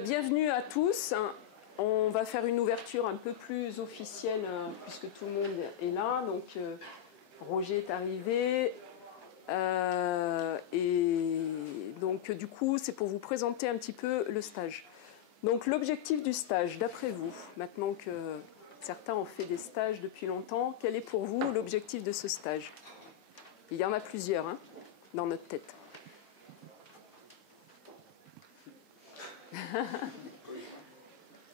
bienvenue à tous. On va faire une ouverture un peu plus officielle puisque tout le monde est là. Donc, Roger est arrivé. Et donc, du coup, c'est pour vous présenter un petit peu le stage. Donc, l'objectif du stage, d'après vous, maintenant que certains ont fait des stages depuis longtemps, quel est pour vous l'objectif de ce stage? Il y en a plusieurs dans notre tête.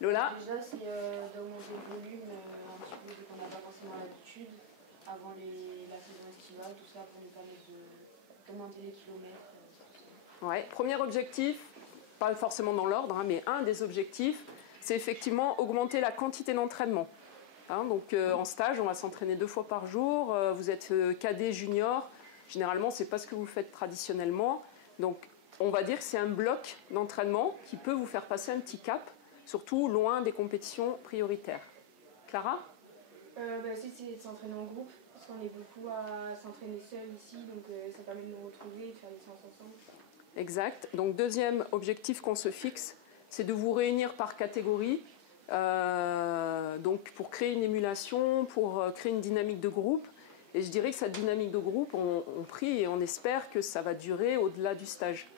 Lola? Déjà, c'est d'augmenter le volume un petit peu, vu qu'on n'a pas forcément l'habitude, avant la saison estivale, tout ça, pour nous permettre d'augmenter les kilomètres. Ouais. Premier objectif, pas forcément dans l'ordre, mais un des objectifs, c'est effectivement augmenter la quantité d'entraînement. Donc en stage, on va s'entraîner 2 fois par jour. Vous êtes cadet, junior. Généralement, ce n'est pas ce que vous faites traditionnellement. Donc, on va dire que c'est un bloc d'entraînement qui peut vous faire passer un petit cap, surtout loin des compétitions prioritaires. Clara? Aussi, c'est de s'entraîner en groupe, parce qu'on est beaucoup à s'entraîner seul ici, donc ça permet de nous retrouver et de faire des séances ensemble. Exact. Donc, deuxième objectif qu'on se fixe, c'est de vous réunir par catégorie, donc pour créer une émulation, pour créer une dynamique de groupe. Et je dirais que cette dynamique de groupe, on prie et on espère que ça va durer au-delà du stage.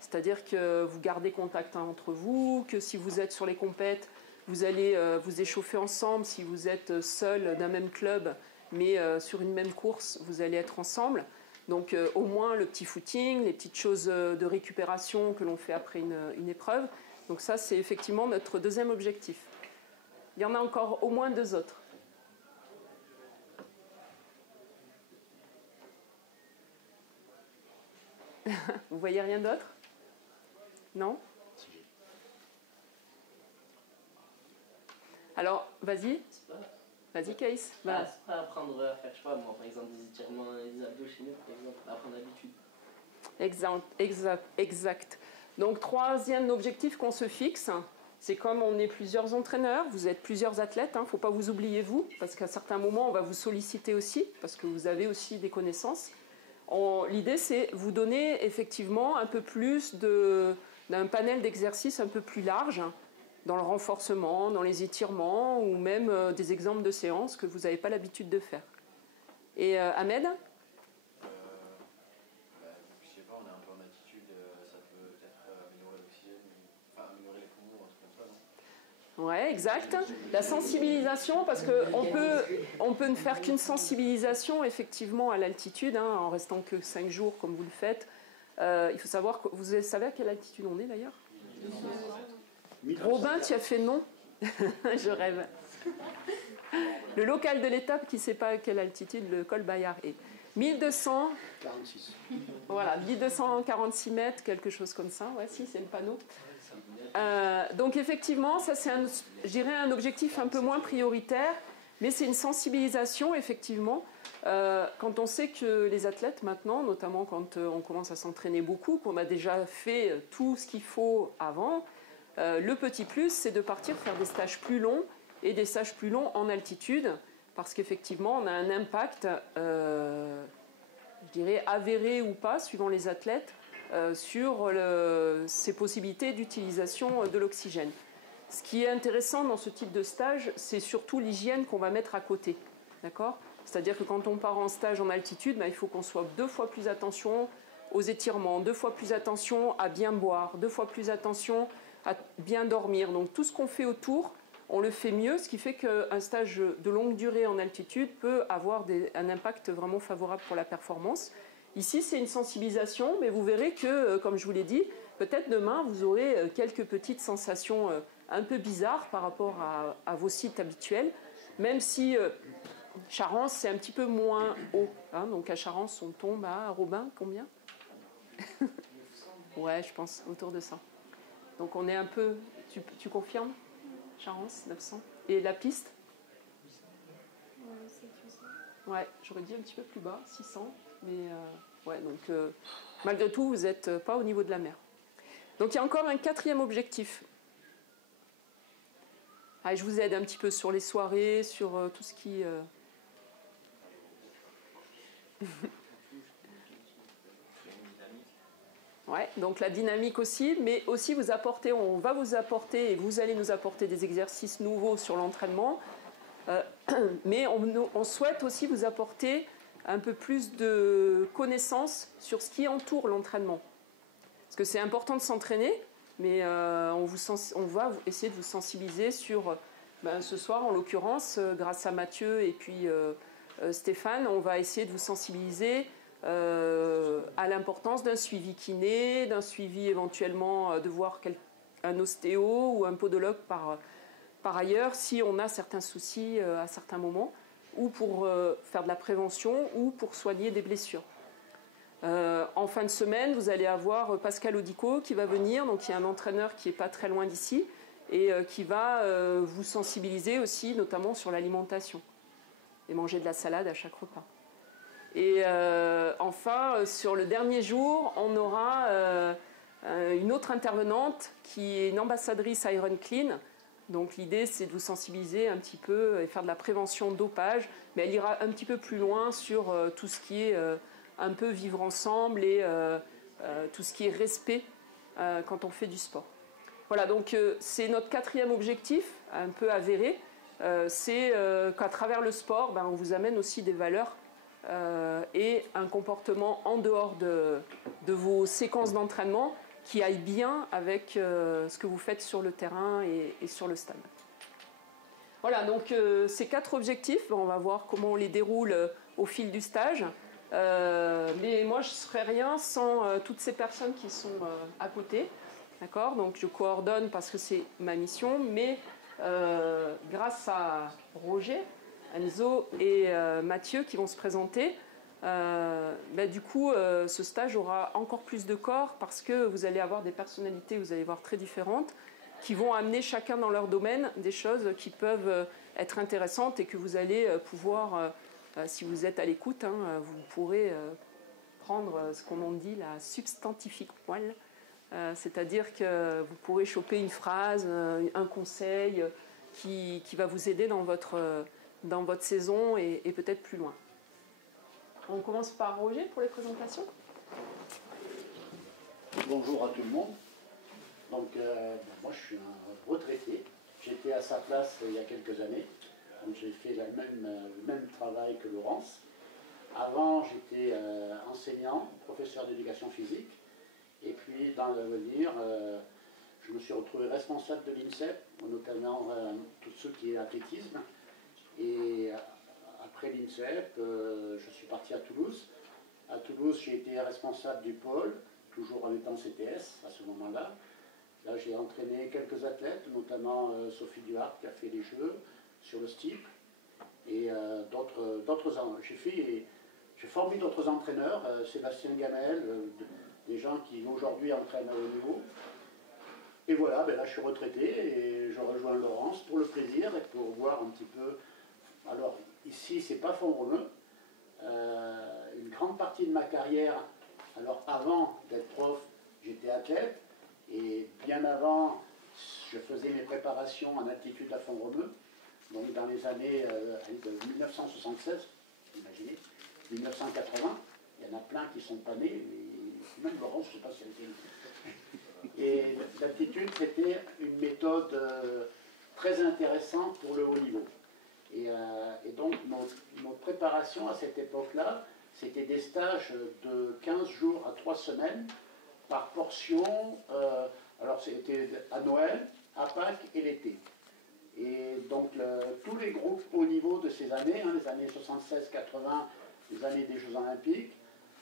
C'est-à-dire que vous gardez contact entre vous, que si vous êtes sur les compètes, vous allez vous échauffer ensemble. Si vous êtes seul d'un même club, mais sur une même course, vous allez être ensemble. Donc au moins le petit footing, les petites choses de récupération que l'on fait après une épreuve. Donc ça, c'est effectivement notre deuxième objectif. Il y en a encore au moins 2 autres. Vous voyez rien d'autre? Non? Alors, vas-y. Vas-y, Case. C'est pas apprendre à faire, je sais pas, moi, par exemple, des étirements, des abdos chez nous, par exemple, apprendre l'habitude. Exact. Donc, troisième objectif qu'on se fixe, c'est comme on est plusieurs entraîneurs, vous êtes plusieurs athlètes, il ne faut pas vous oublier vous, parce qu'à certains moments, on va vous solliciter aussi, parce que vous avez aussi des connaissances. L'idée, c'est vous donner effectivement un peu plus d'un panel d'exercices un peu plus large, dans le renforcement, dans les étirements, ou même des exemples de séances que vous n'avez pas l'habitude de faire. Et Ahmed? Je sais pas, on est un peu en attitude, ça peut peut-être améliorer l'oxygène, enfin améliorer les poumons, un truc comme ça, non? Ouais, exact. La sensibilisation, parce qu'on peut ne faire qu'une sensibilisation effectivement à l'altitude, en restant que 5 jours comme vous le faites. Il faut savoir que vous savez à quelle altitude on est d'ailleurs? Robin, tu as fait non? Je rêve. Le local de l'étape qui ne sait pas à quelle altitude le col Bayard est. 1246. Voilà, 1246 mètres, quelque chose comme ça. Ouais, si, c'est le panneau. Donc effectivement, ça c'est un objectif un peu moins prioritaire, mais c'est une sensibilisation effectivement. Quand on sait que les athlètes maintenant, notamment quand on commence à s'entraîner beaucoup, qu'on a déjà fait tout ce qu'il faut avant, le petit plus c'est de partir faire des stages plus longs et des stages plus longs en altitude, parce qu'effectivement on a un impact, je dirais avéré ou pas, suivant les athlètes, sur ces possibilités d'utilisation de l'oxygène. Ce qui est intéressant dans ce type de stage, c'est surtout l'hygiène qu'on va mettre à côté. D'accord ? C'est-à-dire que quand on part en stage en altitude, il faut qu'on soit 2 fois plus attention aux étirements, 2 fois plus attention à bien boire, 2 fois plus attention à bien dormir. Donc tout ce qu'on fait autour, on le fait mieux, ce qui fait qu'un stage de longue durée en altitude peut avoir un impact vraiment favorable pour la performance. Ici, c'est une sensibilisation, mais vous verrez que, comme je vous l'ai dit, peut-être demain, vous aurez quelques petites sensations un peu bizarres par rapport à vos sites habituels, même si Charens, c'est un petit peu moins haut. Donc à Charens, on tombe à Robin, combien? Ouais, je pense, autour de ça. Donc on est un peu... Tu confirmes? Charens, 900. Et la piste? Ouais, j'aurais dit un petit peu plus bas, 600. Mais ouais, donc malgré tout, vous n'êtes pas au niveau de la mer. Donc il y a encore un 4e objectif. Allez, je vous aide un petit peu sur les soirées, sur tout ce qui... Ouais, donc la dynamique aussi, mais aussi on va vous apporter et vous allez nous apporter des exercices nouveaux sur l'entraînement, mais on souhaite aussi vous apporter un peu plus de connaissances sur ce qui entoure l'entraînement. Parce que c'est important de s'entraîner, mais on va essayer de vous sensibiliser sur, ce soir en l'occurrence, grâce à Mathieu et puis Stéphane, on va essayer de vous sensibiliser à l'importance d'un suivi kiné, d'un suivi éventuellement de voir un ostéo ou un podologue par ailleurs si on a certains soucis à certains moments, ou pour faire de la prévention ou pour soigner des blessures. En fin de semaine, vous allez avoir Pascal Audico qui va venir, donc il y a un entraîneur qui n'est pas très loin d'ici et qui va vous sensibiliser aussi notamment sur l'alimentation et manger de la salade à chaque repas. Et enfin, sur le dernier jour, on aura une autre intervenante qui est une ambassadrice Iron Clean. Donc l'idée, c'est de vous sensibiliser un petit peu et faire de la prévention de dopage, mais elle ira un petit peu plus loin sur tout ce qui est un peu vivre ensemble et tout ce qui est respect quand on fait du sport. Voilà, donc c'est notre 4e objectif, un peu avéré, c'est qu'à travers le sport, on vous amène aussi des valeurs et un comportement en dehors de vos séquences d'entraînement qui aille bien avec ce que vous faites sur le terrain et sur le stade. Voilà, donc ces 4 objectifs, on va voir comment on les déroule au fil du stage. Mais moi, je ne serais rien sans toutes ces personnes qui sont à côté. D'accord ? Donc je coordonne parce que c'est ma mission, mais grâce à Roger, Enzo et Mathieu qui vont se présenter, du coup, ce stage aura encore plus de corps parce que vous allez avoir des personnalités, vous allez voir très différentes, qui vont amener chacun dans leur domaine des choses qui peuvent être intéressantes et que vous allez pouvoir, si vous êtes à l'écoute, vous pourrez prendre ce qu'on dit la substantifique moelle, c'est-à-dire que vous pourrez choper une phrase, un conseil qui va vous aider dans votre saison et peut-être plus loin. On commence par Roger pour les présentations. Bonjour à tout le monde. Donc, moi, je suis un retraité. J'étais à sa place il y a quelques années. Donc, j'ai fait le même travail que Laurence. Avant, j'étais enseignant, professeur d'éducation physique. Et puis, dans l'avenir, je me suis retrouvé responsable de l'INSEP, notamment tout ce qui est athlétisme. Et après l'INSEP, je suis parti à Toulouse. À Toulouse, j'ai été responsable du pôle, toujours en étant CTS à ce moment-là. Là, j'ai entraîné quelques athlètes, notamment Sophie Duhart qui a fait les Jeux sur le steep. Et j'ai formé d'autres entraîneurs, Sébastien Gamel, des gens qui aujourd'hui entraînent au haut niveau. Et voilà, là je suis retraité et je rejoins Laurence pour le plaisir et pour voir un petit peu. Alors ici c'est pas Font-Romeu. Une grande partie de ma carrière, alors avant d'être prof, j'étais athlète et bien avant je faisais mes préparations en altitude à Font-Romeu. Donc dans les années de 1976, imaginez, 1980, il y en a plein qui sont pas nés, même Laurence, je ne sais pas si elle était née. Et l'altitude, c'était une méthode très intéressante pour le haut niveau. Et donc, notre préparation à cette époque-là, c'était des stages de 15 jours à 3 semaines par portion. Alors, c'était à Noël, à Pâques et l'été. Et donc, tous les groupes haut niveau de ces années, les années 76-80, les années des Jeux Olympiques,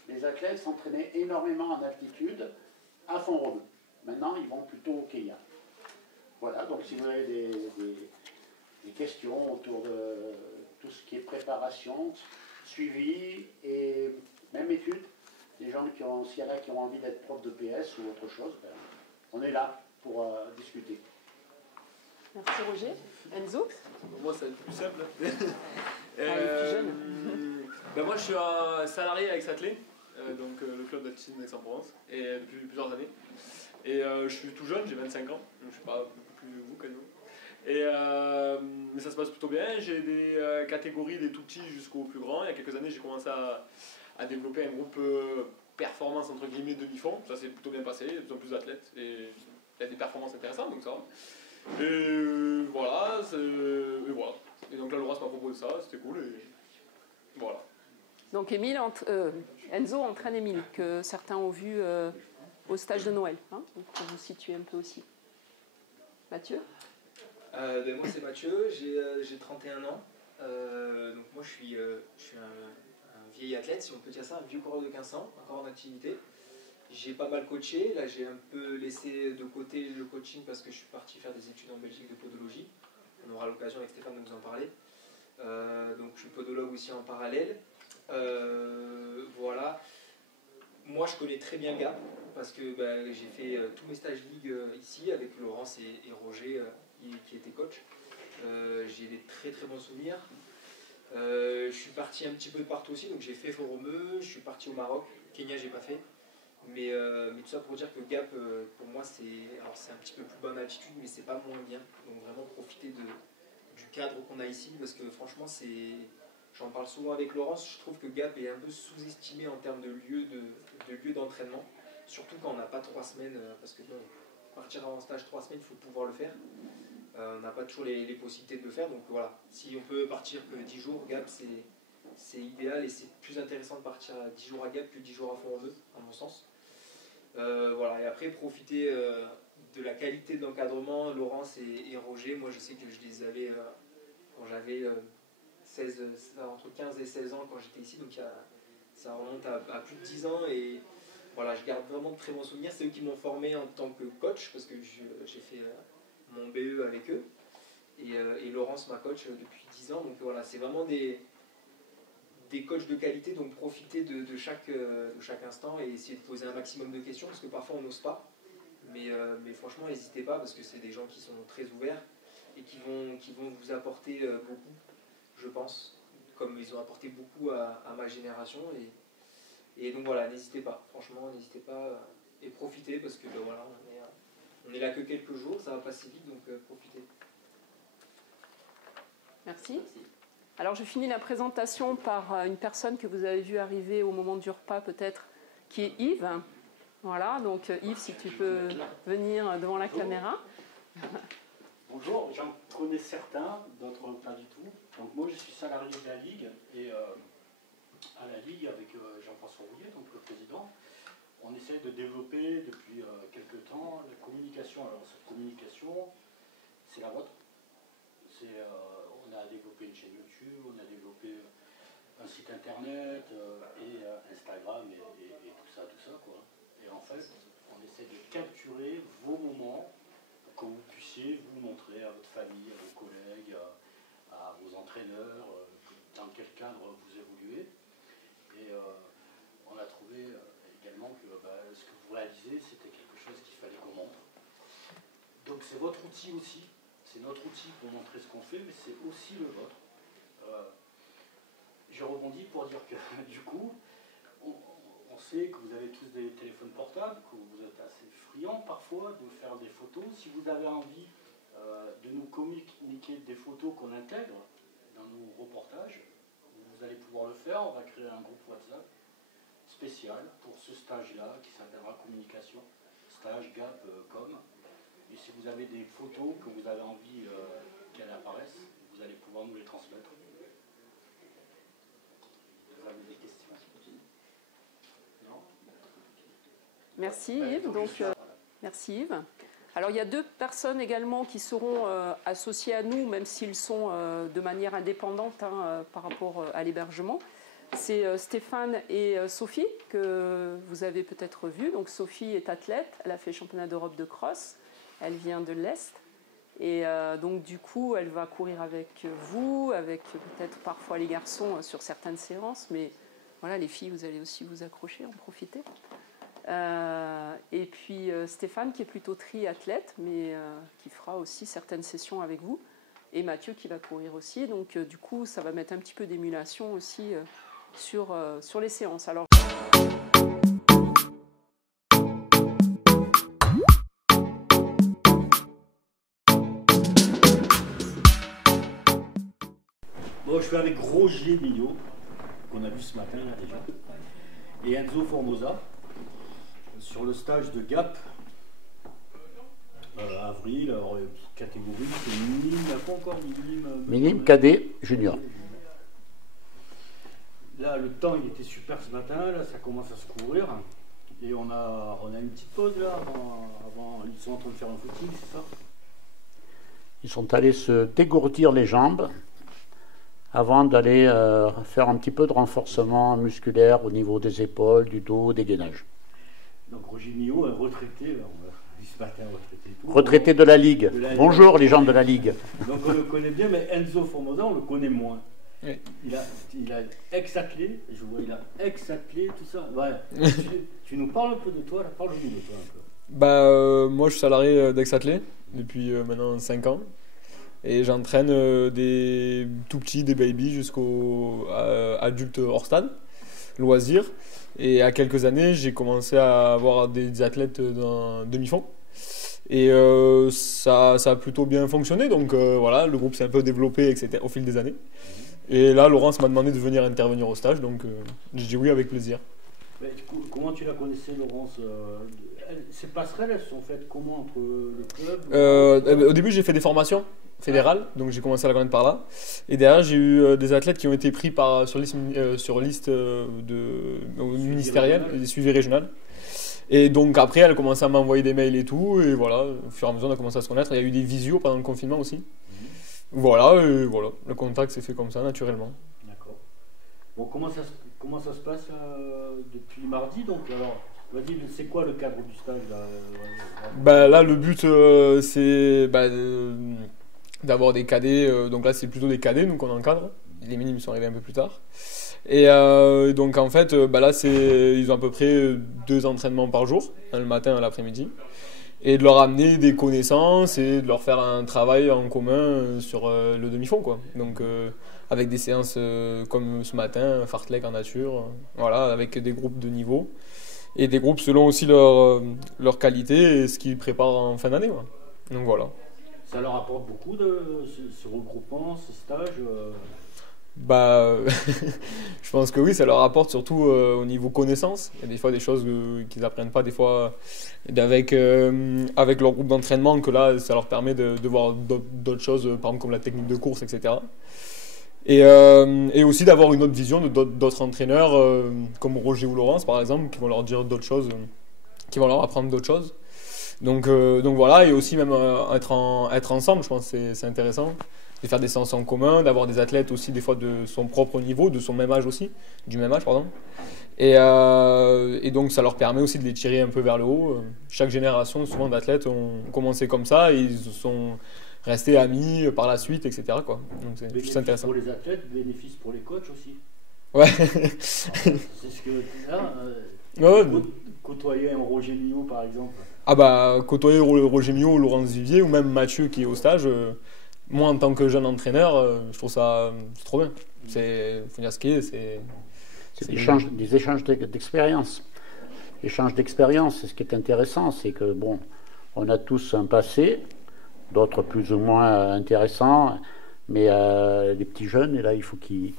les athlètes s'entraînaient énormément en altitude à Font-Romeu. Maintenant, ils vont plutôt au Kenya. Voilà, donc si vous avez des questions autour de tout ce qui est préparation, suivi et même études, des gens s'il y en a qui ont envie d'être prof de PS ou autre chose, on est là pour discuter. Merci Roger. Enzo ? Moi, ça va être plus simple. Plus jeune. Moi, je suis un salarié avec Satelet, donc le club d'athlétisme d'Aix-en-Provence, et depuis plusieurs années. Et je suis tout jeune, j'ai 25 ans, donc je ne suis pas beaucoup plus vieux que vous quand même. Mais ça se passe plutôt bien, j'ai des catégories des tout petits jusqu'aux plus grands. Il y a quelques années, j'ai commencé à développer un groupe performance entre guillemets demi-fond, ça s'est plutôt bien passé, ils sont plus athlètes et il y a des performances intéressantes, donc ça va. Et voilà, voilà. Et donc là, Laurence m'a proposé ça, c'était cool, et voilà. Donc Enzo entraîne Émile, que certains ont vu au stage de Noël, hein, pour vous situer un peu aussi. Mathieu? Moi c'est Mathieu, j'ai 31 ans. Donc moi je suis un vieil athlète, si on peut dire ça, un vieux coureur de 15 ans, encore en activité. J'ai pas mal coaché, là j'ai un peu laissé de côté le coaching parce que je suis parti faire des études en Belgique de podologie. On aura l'occasion avec Stéphane de nous en parler. Donc je suis podologue aussi en parallèle. Voilà. Moi je connais très bien Gap parce que j'ai fait tous mes stages ligue ici avec Laurence et Roger qui étaient coach. J'ai des très très bons souvenirs. Je suis parti un petit peu de partout aussi, donc j'ai fait Fort-Romeu, je suis parti au Maroc, Kenya j'ai pas fait. Mais tout ça pour dire que Gap, pour moi, c'est un petit peu plus bonne altitude, mais c'est pas moins bien. Donc vraiment profiter du cadre qu'on a ici, parce que franchement, j'en parle souvent avec Laurence, je trouve que Gap est un peu sous-estimé en termes de lieu d'entraînement, surtout quand on n'a pas 3 semaines, parce que bon, partir en stage 3 semaines, il faut pouvoir le faire. On n'a pas toujours les possibilités de le faire, donc voilà, si on peut partir que 10 jours, Gap c'est idéal et c'est plus intéressant de partir 10 jours à Gap que 10 jours à Fort-Romeu, à mon sens. Voilà, et après profiter de la qualité de l'encadrement, Laurence et Roger, moi je sais que je les avais quand j'avais entre 15 et 16 ans quand j'étais ici, donc ça remonte à plus de 10 ans et voilà, je garde vraiment de très bons souvenirs. C'est eux qui m'ont formé en tant que coach parce que j'ai fait mon BE avec eux et Laurence ma coach depuis 10 ans, donc voilà, c'est vraiment des coachs de qualité, donc profiter de chaque instant et essayer de poser un maximum de questions parce que parfois on n'ose pas, mais franchement n'hésitez pas parce que c'est des gens qui sont très ouverts et qui vont vous apporter beaucoup, je pense, comme ils ont apporté beaucoup à ma génération et donc voilà, n'hésitez pas, franchement n'hésitez pas et profitez parce que voilà, on est là que quelques jours, ça va passer vite, donc profitez. Merci. Alors je finis la présentation par une personne que vous avez vue arriver au moment du repas peut-être, qui est Yves. Voilà, donc Yves, si tu peux venir devant la caméra. Bonjour, j'en connais certains, d'autres pas du tout. Donc moi je suis salarié de la Ligue et à la Ligue avec Jean-François Rouillet, donc le président, on essaie de développer depuis quelques temps la communication. Alors cette communication, c'est la vôtre. On a développé une chaîne YouTube, on a développé un site internet et Instagram et tout ça quoi. Et en fait, on essaie de capturer vos moments pour que vous puissiez vous montrer à votre famille, à vos collègues, à vos entraîneurs, dans quel cadre vous évoluez. Et on a trouvé également que ce que vous réalisez, c'était quelque chose qu'il fallait qu'on montre. Donc c'est votre outil aussi. C'est notre outil pour montrer ce qu'on fait, mais c'est aussi le vôtre. Je rebondis pour dire que du coup, on sait que vous avez tous des téléphones portables, que vous êtes assez friands parfois de faire des photos. Si vous avez envie de nous communiquer des photos qu'on intègre dans nos reportages, vous allez pouvoir le faire. On va créer un groupe WhatsApp spécial pour ce stage-là qui s'appellera Communication, stage Gap.com. Et si vous avez des photos que vous avez envie qu'elles apparaissent, vous allez pouvoir nous les transmettre. Vous avez des questions? Non? Merci Yves. Merci Yves. Alors il y a 2 personnes également qui seront associées à nous, même s'ils sont de manière indépendante par rapport à l'hébergement. C'est Stéphane et Sophie que vous avez peut-être vu. Donc Sophie est athlète, elle a fait championnat d'Europe de cross. Elle vient de l'Est et donc du coup elle va courir avec vous, avec peut-être parfois les garçons sur certaines séances, mais voilà, les filles vous allez aussi vous accrocher, en profiter. Et puis Stéphane qui est plutôt triathlète mais qui fera aussi certaines sessions avec vous, et Mathieu qui va courir aussi, donc du coup ça va mettre un petit peu d'émulation aussi sur les séances. Alors bon, je suis avec Roger Millot, qu'on a vu ce matin là déjà. et Enzo Formosa sur le stage de Gap. Avril, alors, catégorie, c'est minime, il n'y a pas encore minime. Minime, cadet, junior. Là, le temps, il était super ce matin, là, ça commence à se couvrir. Et on a une petite pause là, avant, ils sont en train de faire un footing, c'est ça? Ils sont allés se dégourdir les jambes avant d'aller faire un petit peu de renforcement musculaire au niveau des épaules, du dos, des gainages. Donc Roger Millot, un retraité, ce matin retraité. Retraité de la Ligue. Bonjour les gens de la Ligue. Donc on le connaît bien, mais Enzo Formosa, on le connaît moins. Oui. Il a ex-athlé, je vois, il a ex-athlé, tout ça. Ouais. tu nous parles un peu de toi, parle-nous de toi un peu. Bah, moi je suis salarié d'Ex-Athlé depuis maintenant 5 ans. Et j'entraîne des tout petits, des babies jusqu'aux adultes hors stade, loisirs. Et à quelques années, j'ai commencé à avoir des athlètes d'un demi-fond. Et ça a plutôt bien fonctionné. Donc voilà, le groupe s'est un peu développé etc., au fil des années. Et là, Laurence m'a demandé de venir intervenir au stage. Donc j'ai dit oui avec plaisir. Mais, comment tu la connaissais, Laurence? Ces passerelles, elles sont faites comment entre le club? Au début, j'ai fait des formations fédérales, donc j'ai commencé à la connaître par là. Et derrière, j'ai eu des athlètes qui ont été pris sur liste ministérielle, des suivis régionales. Et donc après, elle a commencé à m'envoyer des mails et tout. Et voilà, au fur et à mesure, on a commencé à se connaître. Il y a eu des visios pendant le confinement aussi. Voilà, et voilà, le contact s'est fait comme ça, naturellement. D'accord. Bon, comment ça se passe depuis mardi donc alors, vas-y, c'est quoi le cadre du stage là? Bah, là, le but, c'est d'avoir des cadets. Donc là, c'est plutôt des cadets, donc on encadre. Les minimes sont arrivés un peu plus tard. Et donc en fait, là, ils ont à peu près 2 entraînements par jour, un le matin et un l'après-midi. Et de leur amener des connaissances et de leur faire un travail en commun sur le demi-fond, quoi. Donc avec des séances comme ce matin, fartlek en nature, voilà, avec des groupes de niveau. Et des groupes selon aussi leur qualité et ce qu'ils préparent en fin d'année. Ouais. Donc voilà. Ça leur apporte beaucoup ce regroupement, ce stage Bah, je pense que oui, ça leur apporte surtout au niveau connaissance. Il y a des fois des choses qu'ils n'apprennent pas, des fois avec leur groupe d'entraînement, que là, ça leur permet de voir d'autres choses, par exemple comme la technique de course, etc. Et aussi d'avoir une autre vision de d'autres entraîneurs, comme Roger ou Laurence, par exemple, qui vont leur dire d'autres choses, qui vont leur apprendre d'autres choses. Donc voilà, et aussi même être ensemble, je pense que c'est intéressant. De faire des séances en commun, d'avoir des athlètes aussi des fois de son propre niveau, de son même âge aussi, du même âge pardon. Et donc ça leur permet aussi de les tirer un peu vers le haut. Chaque génération, souvent d'athlètes ont commencé comme ça et ils sont restés amis par la suite, etc. quoi. Donc c'est juste intéressant. Pour les athlètes, bénéfice pour les coachs aussi. Ouais. C'est ce que là, ouais. Côtoyer un Roger Millot par exemple. Ah bah côtoyer Roger Millot, Laurence Vivier ou même Mathieu qui est au stage. Moi, en tant que jeune entraîneur, je trouve ça trop bien. Faut dire ce qu'il est, c'est des échanges d'expérience. Échanges d'expérience, c'est ce qui est intéressant, c'est que bon, on a tous un passé, d'autres plus ou moins intéressants, mais les petits jeunes, et là, il faut qu'ils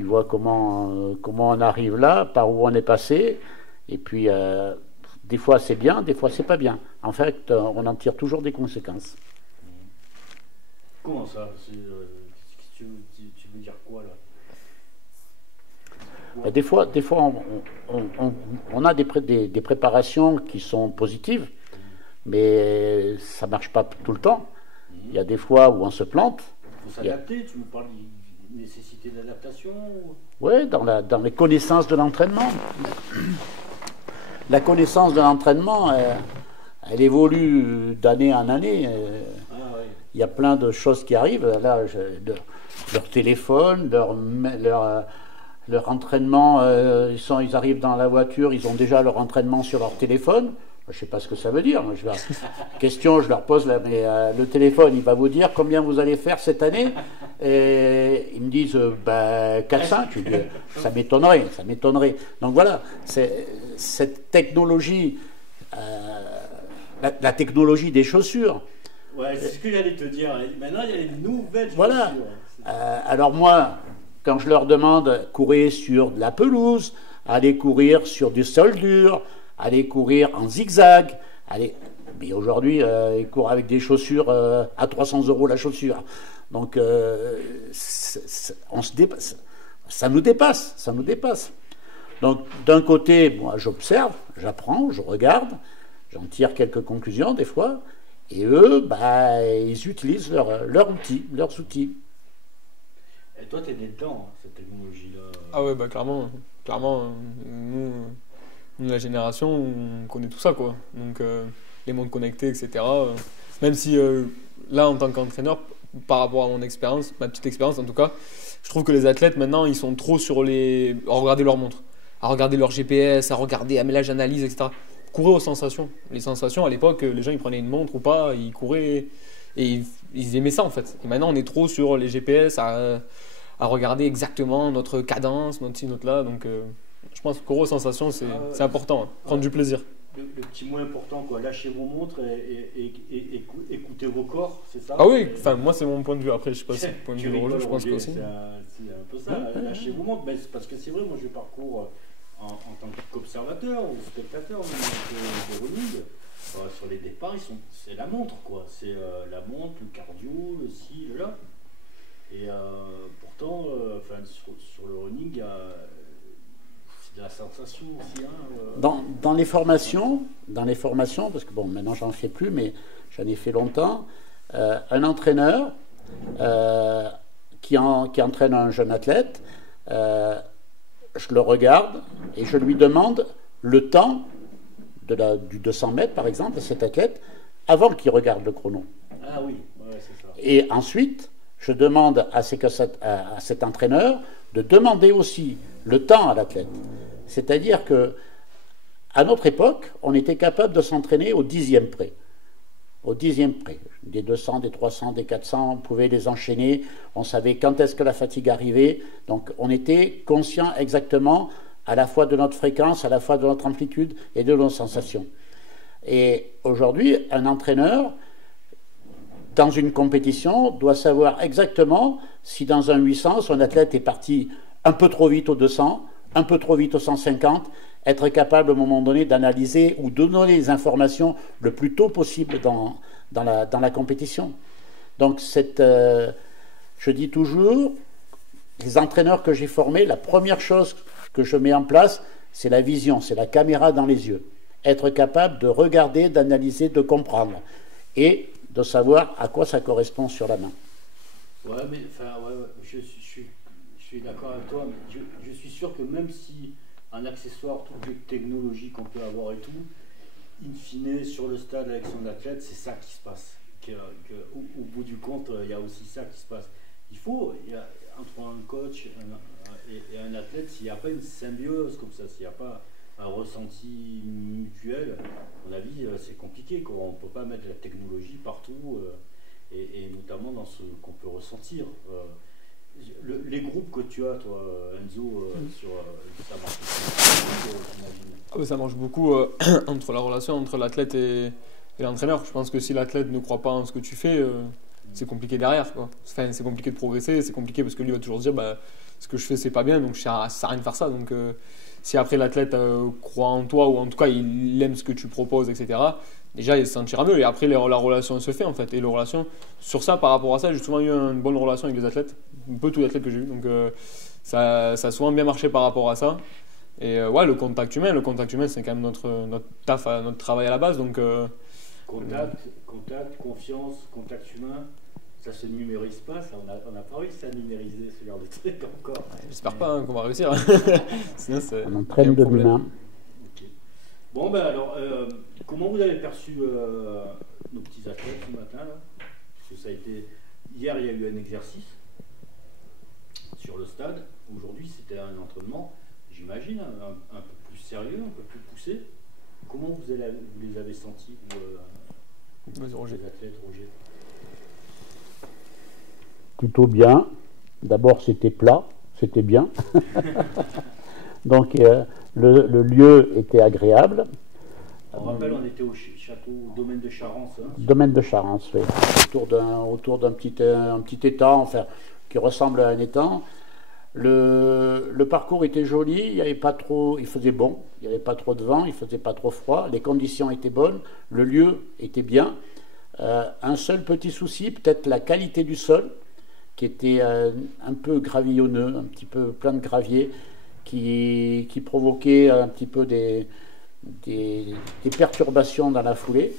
voient comment on arrive là, par où on est passé, et puis des fois c'est bien, des fois c'est pas bien. En fait, on en tire toujours des conséquences. Comment ça? Tu veux dire quoi là? Des fois on a des préparations qui sont positives, mais ça ne marche pas tout le temps. Il y a des fois où on se plante. Il faut s'adapter, tu me parles de nécessité d'adaptation Oui, dans les connaissances de l'entraînement. La connaissance de l'entraînement, elle évolue d'année en année. Il y a plein de choses qui arrivent. Là, leur téléphone, leur entraînement, ils arrivent dans la voiture, ils ont déjà leur entraînement sur leur téléphone. Je ne sais pas ce que ça veut dire. Question, je leur pose, mais le téléphone, il va vous dire combien vous allez faire cette année. Et ils me disent 4-5. Je dis, ça m'étonnerait. Donc voilà, cette technologie, la technologie des chaussures. Ouais, c'est ce que j'allais te dire. Maintenant, il y a les nouvelles chaussures. Voilà. Alors moi, quand je leur demande courir sur de la pelouse, aller courir sur du sol dur, aller courir en zigzag, mais aujourd'hui, ils courent avec des chaussures à 300 € la chaussure. Donc, on se dépasse. Ça nous dépasse. Donc, d'un côté, moi, j'observe, j'apprends, je regarde, j'en tire quelques conclusions des fois, et eux, bah, ils utilisent leurs outils. Et toi, tu es dedans, cette technologie-là. Ah ouais, bah clairement, nous, la génération, on connaît tout ça, quoi. Donc, les montres connectées, etc. Même si, là, en tant qu'entraîneur, par rapport à mon expérience, ma petite expérience en tout cas, je trouve que les athlètes, maintenant, ils sont trop sur à regarder leur montre, à regarder leur GPS, à regarder, mais là, j'analyse, etc. Courir aux sensations. Les sensations, à l'époque, les gens, ils prenaient une montre ou pas, ils couraient, et ils aimaient ça, en fait. Et maintenant, on est trop sur les GPS, à regarder exactement notre cadence, notre ci, notre là. Donc, je pense que courir aux sensations, c'est important. Hein. Prendre du plaisir. Le petit mot important, quoi. Lâchez vos montres et écoutez vos corps, c'est ça? Ah oui, enfin, moi, c'est mon point de vue. Après, je sais pas si c'est le point de vue de Roger, je pense qu'aussi. C'est un peu ça, lâchez vos montres. Mais c'est parce que c'est vrai, moi, je parcours en tant qu'observateur ou spectateur de running. Sur les départs, c'est la montre, quoi. C'est la montre, le cardio, le ci, le là. Et pourtant, sur le running, c'est de la sensation aussi. Hein, dans les formations, parce que bon, maintenant j'en fais plus, mais j'en ai fait longtemps, un entraîneur qui entraîne un jeune athlète, je le regarde et je lui demande le temps du 200 mètres, par exemple, de cet athlète, avant qu'il regarde le chrono. Ah oui, ouais, c'est ça. Et ensuite, je demande à cet entraîneur de demander aussi le temps à l'athlète. C'est-à-dire que à notre époque, on était capable de s'entraîner au 10e près. Au 10e près. Des 200, des 300, des 400, on pouvait les enchaîner. On savait quand est-ce que la fatigue arrivait. Donc on était conscient exactement à la fois de notre fréquence, à la fois de notre amplitude et de nos sensations. Et aujourd'hui, un entraîneur, dans une compétition, doit savoir exactement si dans un 800, son athlète est parti un peu trop vite au 200, un peu trop vite au 150, être capable à un moment donné d'analyser ou de donner les informations le plus tôt possible dans la compétition. Donc je dis toujours, les entraîneurs que j'ai formés, la première chose que je mets en place, c'est la vision, c'est la caméra dans les yeux. Être capable de regarder, d'analyser, de comprendre. Et de savoir à quoi ça correspond sur la main. Ouais, mais je suis d'accord avec toi, mais je suis sûr que même si un accessoire, toutes les technologies qu'on peut avoir et tout, in fine, sur le stade avec son athlète, c'est ça qui se passe. Au bout du compte, il y a aussi ça qui se passe. Entre un coach et un athlète, s'il n'y a pas une symbiose comme ça, s'il n'y a pas un ressenti mutuel, à mon avis, c'est compliqué, quoi. On ne peut pas mettre de la technologie partout, et notamment dans ce qu'on peut ressentir. Les groupes que tu as, toi, Enzo, ça marche. Ça marche beaucoup entre la relation entre l'athlète et l'entraîneur. Je pense que si l'athlète ne croit pas en ce que tu fais, c'est compliqué derrière, quoi. Enfin, c'est compliqué de progresser, c'est compliqué parce que lui va toujours dire ce que je fais c'est pas bien, donc ça sert à rien de faire ça. Donc si après l'athlète croit en toi, ou en tout cas il aime ce que tu proposes, etc., déjà il se sentira mieux, et après la relation se fait, en fait. Et la relation, sur ça, par rapport à ça, j'ai souvent eu une bonne relation avec les athlètes, un peu tous les athlètes que j'ai eu, donc ça a souvent bien marché par rapport à ça. Et ouais, le contact humain, c'est quand même notre taf, notre travail à la base, donc contact, confiance, contact humain, ça se numérise pas, ça, on n'a pas réussi à numériser ce genre de truc encore. J'espère pas qu'on va réussir. Sinon, on entraîne de l'humain. Okay. Bon, ben alors, comment vous avez perçu nos petits athlètes ce matin là? Parce que ça a été... Hier, il y a eu un exercice sur le stade. Aujourd'hui, c'était un entraînement, j'imagine, un peu plus sérieux, un peu plus poussé. Comment vous les avez sentis, les athlètes, Roger? Plutôt bien. D'abord, c'était plat, c'était bien. Donc, le lieu était agréable. On rappelle, on était au château Domaine de Charence. Hein, Domaine de Charence, oui. Autour d'un petit étang, enfin, qui ressemble à un étang. Le parcours était joli, il y avait pas trop, il faisait bon, il n'y avait pas trop de vent, il faisait pas trop froid, les conditions étaient bonnes, le lieu était bien. Un seul petit souci, peut-être la qualité du sol, qui était un peu gravillonneux, un petit peu plein de gravier, qui provoquait un petit peu des perturbations dans la foulée.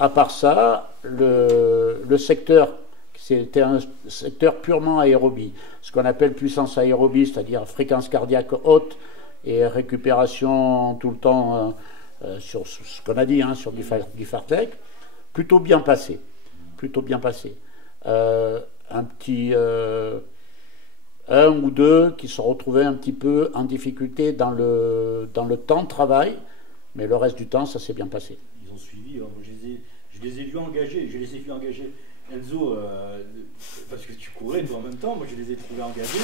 À part ça, le secteur, c'était un secteur purement aérobie, ce qu'on appelle puissance aérobie, c'est-à-dire fréquence cardiaque haute et récupération tout le temps sur ce qu'on a dit, hein, sur du Fartlek, plutôt bien passé. Plutôt bien passé. Un petit un ou deux qui se retrouvaient un petit peu en difficulté dans le temps de travail, mais le reste du temps, ça s'est bien passé. Ils ont suivi, je les ai vus engager, Enzo, parce que tu courais toi en même temps, moi je les ai trouvés engagés.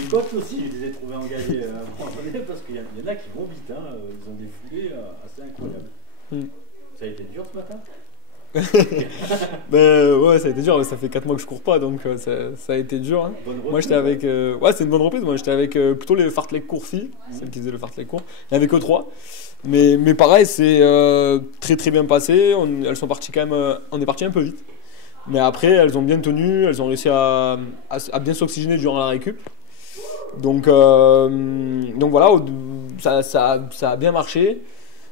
Les coachs aussi, je les ai trouvés engagés parce qu'il y en a qui vont vite, hein, ils ont des foulées assez incroyables. Ça a été dur ce matin? Ben ouais, ça a été dur, ça fait 4 mois que je cours pas, donc ça a été dur. Hein. Moi j'étais avec. Ouais, c'est une bonne reprise, moi j'étais avec plutôt les fartlek court filles, celles qui faisaient le fartlek court. Il n'y en avait que 3. Mais pareil, c'est très très bien passé. Elles sont parties quand même. On est parti un peu vite. Mais après, elles ont bien tenu, elles ont réussi à bien s'oxygéner durant la récup. Donc voilà, ça a bien marché.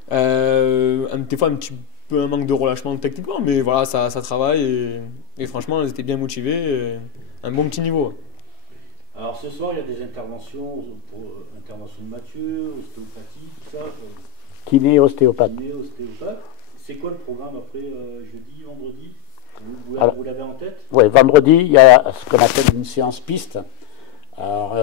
Des fois, un petit peu un manque de relâchement techniquement, mais voilà, ça travaille. Et franchement, elles étaient bien motivées. Un bon petit niveau. Alors ce soir, il y a des interventions, intervention de Mathieu, ostéopathie, tout ça. Kiné, ostéopathe. C'est quoi le programme après jeudi, vendredi? Vous l'avez en tête? Oui, vendredi, il y a ce qu'on appelle une séance piste. Alors,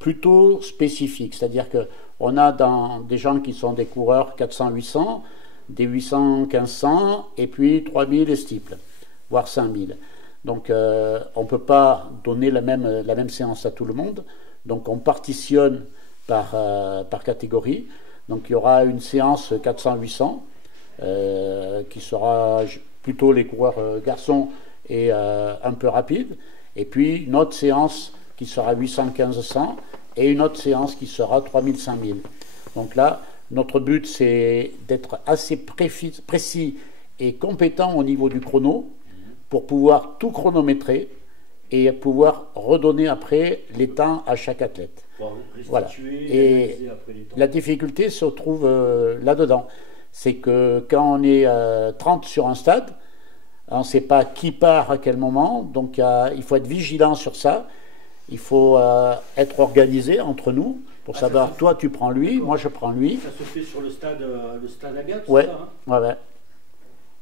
plutôt spécifique, c'est-à-dire qu'on a des gens qui sont des coureurs 400-800, des 800-1500, et puis 3000 et steeple, voire 5000. Donc, on ne peut pas donner la même séance à tout le monde. Donc, on partitionne par catégorie. Donc, il y aura une séance 400-800 qui sera plutôt les coureurs garçons et un peu rapide. Et puis, une autre séance qui sera 800-1500 et une autre séance qui sera 3000-5000. Donc là, notre but, c'est d'être assez précis et compétent au niveau du chrono pour pouvoir tout chronométrer et pouvoir redonner après les temps à chaque athlète. Voilà. Et la difficulté se trouve là-dedans. C'est que quand on est 30 sur un stade, on ne sait pas qui part à quel moment, donc il faut être vigilant sur ça. Il faut être organisé entre nous pour savoir, toi tu prends lui, moi je prends lui. Ça se fait sur le stade Agathe, ouais, ça, hein? Ouais.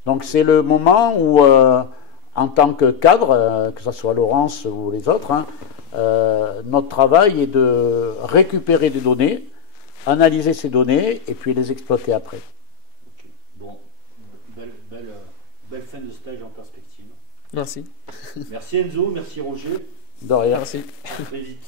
Donc c'est le moment où, en tant que cadre, que ce soit Laurence ou les autres, hein, notre travail est de récupérer des données, analyser ces données et puis les exploiter après. Okay. Bon, belle fin de stage en perspective. Merci. Merci Enzo, merci Roger. De rien. Merci. À très vite.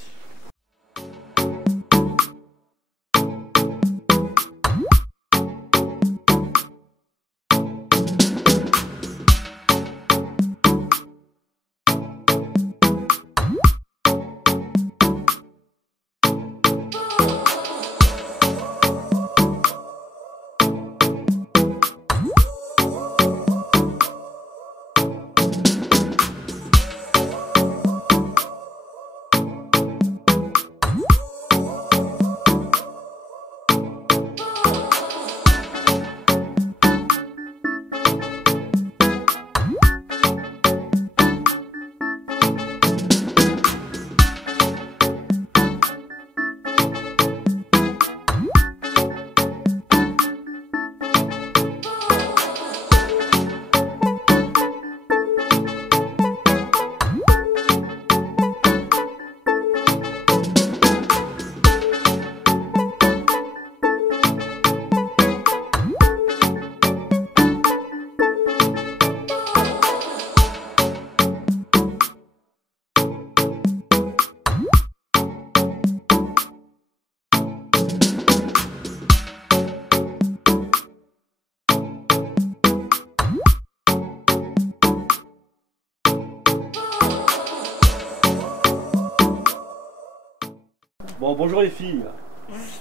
Bon, bonjour les filles.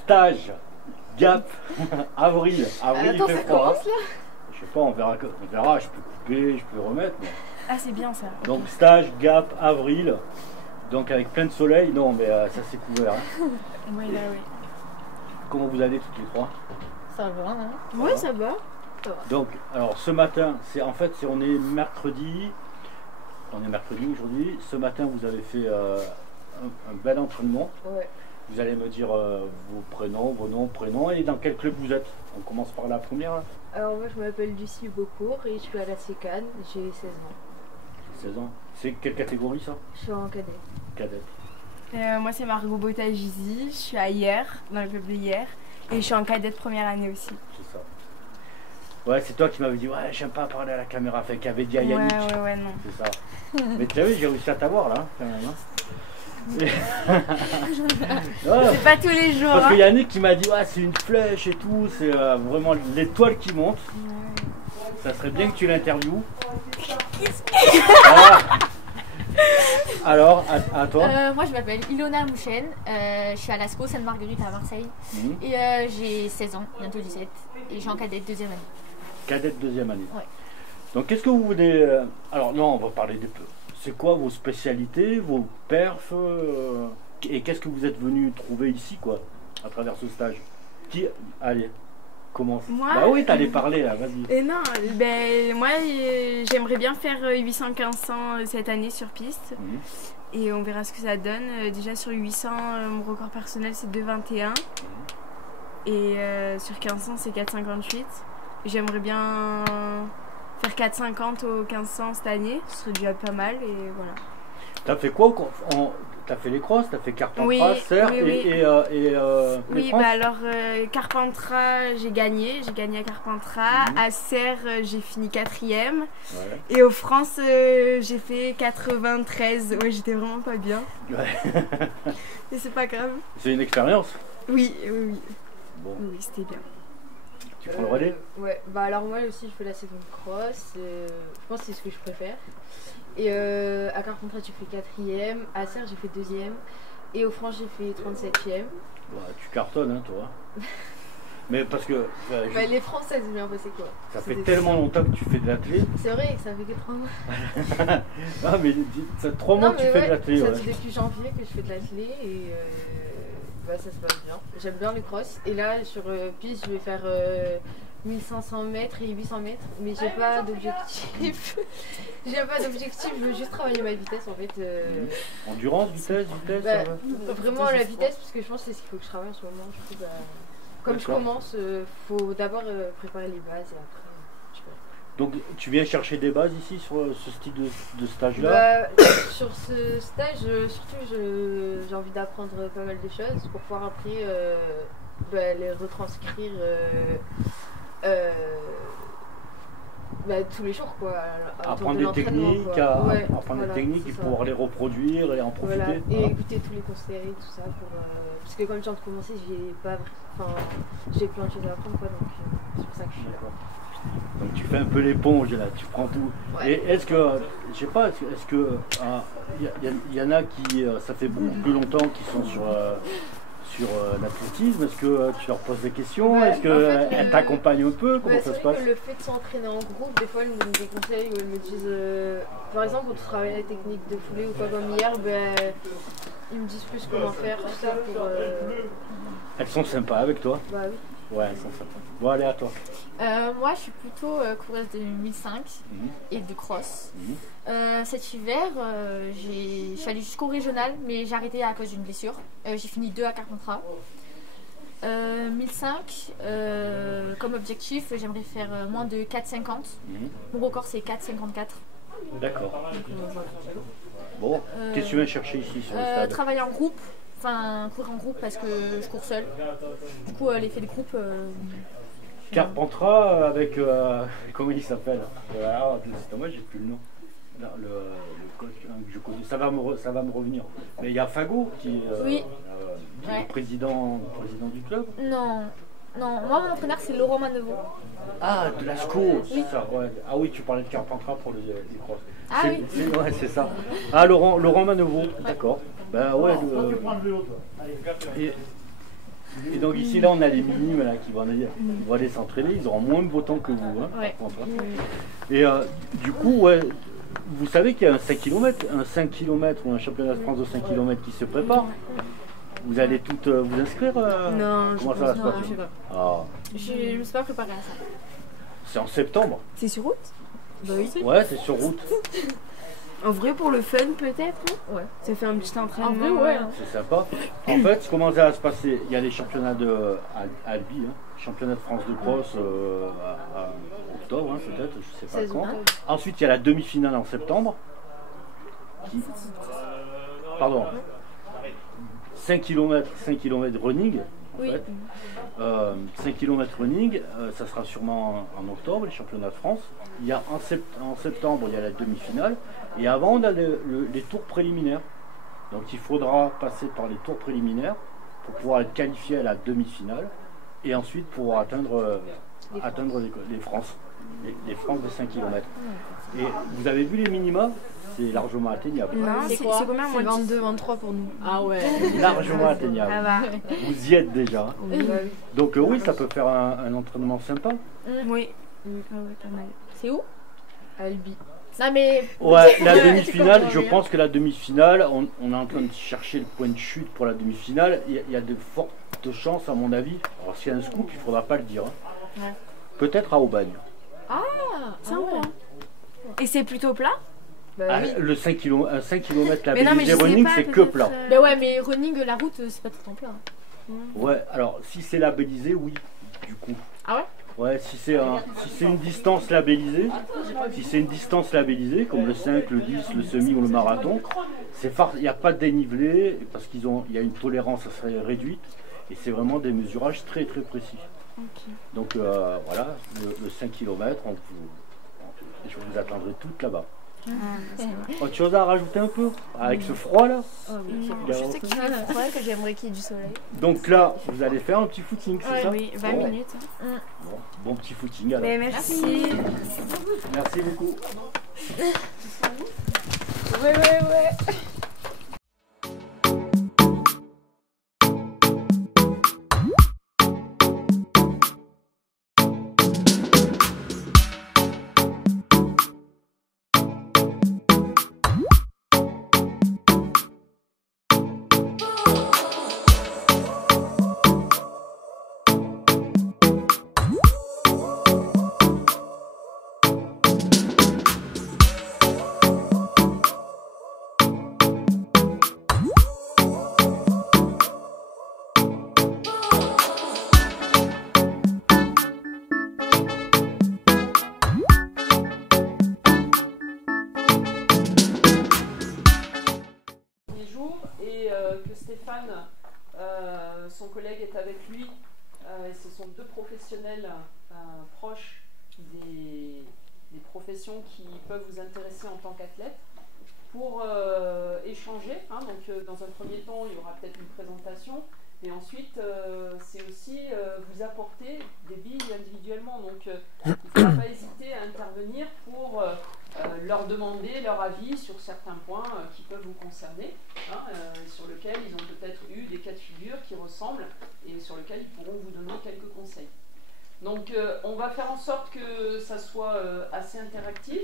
Stage, Gap, avril. Avril, Attends, il fait ça froid. commence là? Je sais pas, on verra, je peux couper, je peux remettre. Mais... Ah, c'est bien ça. Donc stage, Gap, avril. Donc avec plein de soleil. Non, mais ça c'est couvert. Hein. Oui, là, oui. Comment vous allez toutes les trois? Ça va, hein? Oui, ça va. Donc, alors ce matin, on est mercredi. On est mercredi aujourd'hui. Ce matin, vous avez fait un bel entraînement. Ouais. Vous allez me dire vos prénoms, vos noms, prénoms et dans quel club vous êtes. On commence par la première. Là. Alors moi je m'appelle Lucie Beaucourt et je suis à la CECAN, j'ai 16 ans. 16 ans. C'est quelle catégorie ça? Je suis en cadet. Cadette. Moi c'est Margot Botagizi, je suis à Hier, dans le club de Hier, et je suis en cadette première année aussi. C'est ça. Ouais, c'est toi qui m'avais dit, ouais, j'aime pas parler à la caméra, fait qu'avait dit à Yannick. Ouais, non. C'est ça. Mais tu as vu, j'ai réussi à t'avoir là, quand même. Hein. C'est pas tous les jours. Parce Hein. que Yannick qui m'a dit, ouais, c'est une flèche et tout, c'est vraiment l'étoile qui monte. Ça serait bien que tu l'interviewes. Voilà. Alors, à toi. Moi je m'appelle Ilona Mouchen, je suis à l'ASCO Sainte-Marguerite à Marseille et j'ai 16 ans, bientôt 17 et je suis en cadette deuxième année. Cadette deuxième année. Ouais. Donc qu'est-ce que vous voulez... Alors non, on va parler des peu. C'est quoi vos spécialités, vos perfs et qu'est-ce que vous êtes venu trouver ici quoi, à travers ce stage? Allez, commence. Moi, bah oui, t'allais parler là, vas-y. Et non, moi j'aimerais bien faire 800-1500 cette année sur piste. Et on verra ce que ça donne. Déjà sur 800, mon record personnel c'est 2,21. Et sur 1500 c'est 4,58. J'aimerais bien faire 4,50 au 1500 cette année. Ce serait déjà pas mal et voilà. T'as fait quoi? T'as fait les crosses, t'as fait Carpentras, Serre et oui, bah alors Carpentras j'ai gagné à Carpentras, à Serre j'ai fini 4e et aux France j'ai fait 93, ouais j'étais vraiment pas bien. Ouais. Et c'est pas grave. C'est une expérience? Oui. Bon. Oui, c'était bien. Tu prends le relais? Ouais, bah alors moi aussi je fais la saison de cross, je pense que c'est ce que je préfère. Et à Carpentras j'ai fait 4e, à Serre j'ai fait 2e et au France j'ai fait 37e. Ouais, tu cartonnes hein toi. Mais parce que... Bah, les Françaises ont bien passé quoi. Ça fait tellement longtemps que tu fais de l'athlé. C'est vrai que ça fait que 3 mois. Ah mais ça 3 mois que tu fais de l'athlé. Ça fait depuis janvier que je fais de l'athlé et bah, ça se passe bien. J'aime bien le cross et là sur piste je vais faire 1500 mètres et 800 mètres mais j'ai pas d'objectif. J'ai pas d'objectif, je veux juste travailler ma vitesse en fait. Endurance, vitesse bah, vraiment la vitesse parce que je pense que c'est ce qu'il faut que je travaille en ce moment. Du coup, bah, comme je commence, faut d'abord préparer les bases et après je peux. Donc tu viens chercher des bases ici sur ce style de stage là? Bah, sur ce stage, surtout j'ai envie d'apprendre pas mal de choses pour pouvoir après bah, les retranscrire bah, tous les jours quoi. Apprendre des techniques, apprendre des techniques et pouvoir les reproduire et en profiter. Voilà. Et écouter tous les conseils, tout ça pour parce que comme je viens de commencer, j'ai plein de choses à apprendre quoi, donc c'est pour ça que je suis là. Donc tu fais un peu l'éponge là, tu prends tout. Ouais. Et est-ce que, je sais pas, est-ce que y en a qui, ça fait beaucoup plus longtemps qu'ils sont sur l'athlétisme, est-ce que tu leur poses des questions? Est-ce qu'elles t'accompagnent un peu? Comment ça se passe? Le fait de s'entraîner en groupe, des fois elles me donnent des conseils où elles me disent, par exemple quand tu travailles la technique de foulée ou quoi comme hier, ils me disent plus comment faire, tout ça pour... Elles sont sympas avec toi? Bah oui. Ouais, elles sont sympas. Bon, allez à toi. Moi je suis plutôt coureuse de 1005 et de cross. Cet hiver, je suis allée jusqu'au régional, mais j'ai arrêté à cause d'une blessure. J'ai fini 2 à Carpentras. 1005, comme objectif, j'aimerais faire moins de 4,50. Mon record c'est 4,54. D'accord. Voilà. Bon, qu'est-ce que tu viens chercher ici sur le stade? Travailler en groupe, enfin courir en groupe parce que je cours seule. Du coup, l'effet de groupe. Carpentras avec comment il s'appelle? C'est dommage, j'ai plus le nom. Le coach que je connais, ça va me revenir. Mais il y a Fago qui est président du club. Non, moi mon entraîneur c'est Laurent Manevaux. Ah, de l'ASCO, oui. Ça, ouais. Ah oui, tu parlais de Carpentras pour les crosses. Ah oui. Ouais, c'est ça. Ah, Laurent Manevaux, d'accord. Ben ouais. Tu prends le vélo, toi. Allez. Et donc ici, là, on a les minimes là, qui vont aller s'entraîner. Ils auront moins de beau temps que vous. Hein, Ouais. par contre, hein. Et du coup, ouais, vous savez qu'il y a un 5 km ou un championnat de France de 5 km qui se prépare. Vous allez toutes vous inscrire Non, comment ça va se passer? je sais pas. Ah, Je me suis pas préparée à ça. c'est en septembre. C'est sur route? Bah oui. Ouais, c'est sur route. En vrai, pour le fun, peut-être? Ouais. Ça fait un petit entraînement. En vrai, ouais. C'est sympa. En fait, comment ça va se passer? Il y a les championnats à Albi, hein, championnat de France de cross à octobre, hein, peut-être, je sais pas 16 quand. octobre. Ensuite, il y a la demi-finale en septembre. Pardon. 5 km running. En Oui. fait. 5 km running, ça sera sûrement en octobre, les championnats de France. Il y a en septembre, il y a la demi-finale. Et avant, on a les tours préliminaires. Donc il faudra passer par les tours préliminaires pour pouvoir être qualifié à la demi-finale. Et ensuite pouvoir atteindre les France. Les France de 5 km. Et vous avez vu les minima? C'est largement atteignable. Non, c'est combien? C'est Moi, 22, 23 pour nous. Ah ouais. Largement atteignable. Ça va. Vous y êtes déjà. Donc oui, ça peut faire un entraînement sympa. Oui. Ah ouais, pas mal. C'est où? Albi. Non mais. Ouais, la demi-finale, je pense que la demi-finale, on est en train de chercher le point de chute pour la demi-finale. Il y a de fortes chances, à mon avis. Alors s'il y a un scoop, il ne faudra pas le dire. Hein. Ouais. Peut-être à Aubagne. Ah, Sympa. ouais. Et c'est plutôt plat? Bah Ah, oui. le 5 km Mais non, mais labellisé je sais running, pas, c'est que peut-être, plat. Bah ouais, mais running, la route, c'est pas tout en plat. Ouais, alors si c'est labellisé, oui, du coup. Ah ouais? Ouais, si c'est une distance labellisée, comme le 5, le 10, le semi ou le marathon, il n'y a pas de dénivelé parce il y a une tolérance assez réduite et c'est vraiment des mesurages très très précis. Ok. Donc voilà, le 5 km, je vous attendrai toutes là-bas. Autre chose à rajouter un peu avec ce froid là? Je sais qu'il fait froid, que j'aimerais qu'il y ait du soleil. Donc là, vous allez faire un petit footing, c'est ça? Oui, 20 Bon. minutes. Bon petit footing alors. Mais merci. Merci beaucoup. Ouais. Que Stéphane, son collègue, est avec lui. Et ce sont deux professionnels proches des professions qui peuvent vous intéresser en tant qu'athlète pour échanger. Hein. Donc, dans un premier temps, il y aura peut-être une présentation. Et ensuite, c'est aussi vous apporter des billes individuellement. Donc, il ne faudra pas hésiter à intervenir pour leur demander leur avis sur certains points qui peuvent vous concerner, hein, sur lesquels ils ont peut-être eu des cas de figure qui ressemblent et sur lesquels ils pourront vous donner quelques conseils. Donc, on va faire en sorte que ça soit assez interactif.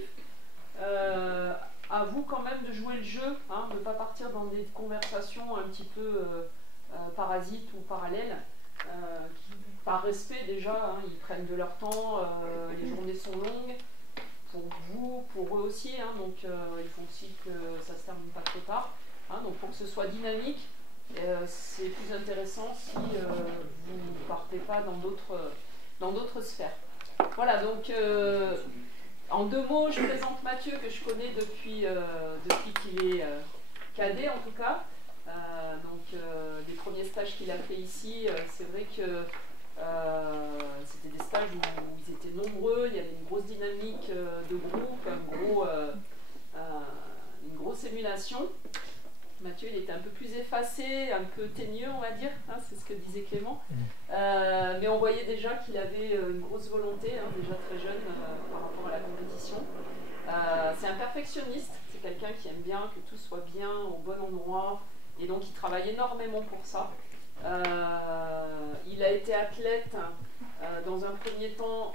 À vous quand même de jouer le jeu, hein, de ne pas partir dans des conversations un petit peu parasites ou parallèles, qui, par respect déjà, hein, ils prennent de leur temps, les journées sont longues, pour vous, pour eux aussi, hein, donc il faut aussi que ça ne se termine pas trop tard. Hein, donc pour que ce soit dynamique, c'est plus intéressant si vous ne partez pas dans d'autres sphères. Voilà, donc en deux mots, je présente Mathieu, que je connais depuis qu'il est cadet en tout cas. Donc les premiers stages qu'il a fait ici, c'est vrai que c'était des stages où ils étaient nombreux, il y avait une grosse dynamique de groupe, une grosse émulation. Mathieu, il était un peu plus effacé, un peu teigneux, on va dire, hein, c'est ce que disait Clément. Mais on voyait déjà qu'il avait une grosse volonté, hein, déjà très jeune par rapport à la compétition. C'est un perfectionniste, c'est quelqu'un qui aime bien que tout soit bien, au bon endroit, Et donc il travaille énormément pour ça. Il a été athlète dans un premier temps,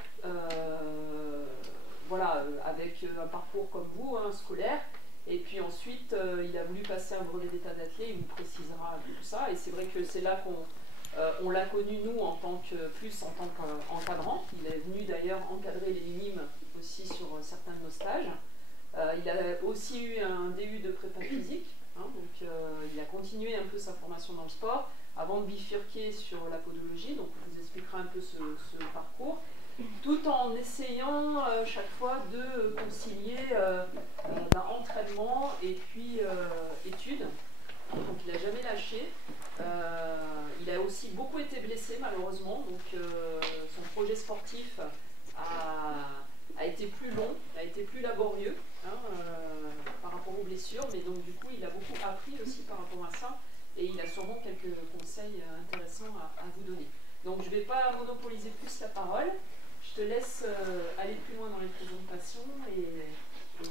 voilà, avec un parcours comme vous, hein, scolaire. Et puis ensuite, il a voulu passer un brevet d'état d'athlète, il vous précisera tout ça. Et c'est vrai que c'est là qu'on l'a connu, nous, en tant qu'encadrant. Il est venu d'ailleurs encadrer les minimes aussi sur certains de nos stages. Il a aussi eu un DU de prépa physique, hein, donc il a continué un peu sa formation dans le sport avant de bifurquer sur la podologie. Donc on vous expliquera un peu ce parcours, tout en essayant chaque fois de concilier entraînement et puis études. Donc il n'a jamais lâché. Il a aussi beaucoup été blessé malheureusement, donc son projet sportif a été plus long, a été plus laborieux, hein, par rapport aux blessures, mais donc du coup il a beaucoup appris aussi par rapport à ça, et il a sûrement quelques conseils intéressants à vous donner. Donc je ne vais pas monopoliser plus la parole, je te laisse aller plus loin dans les présentations et puis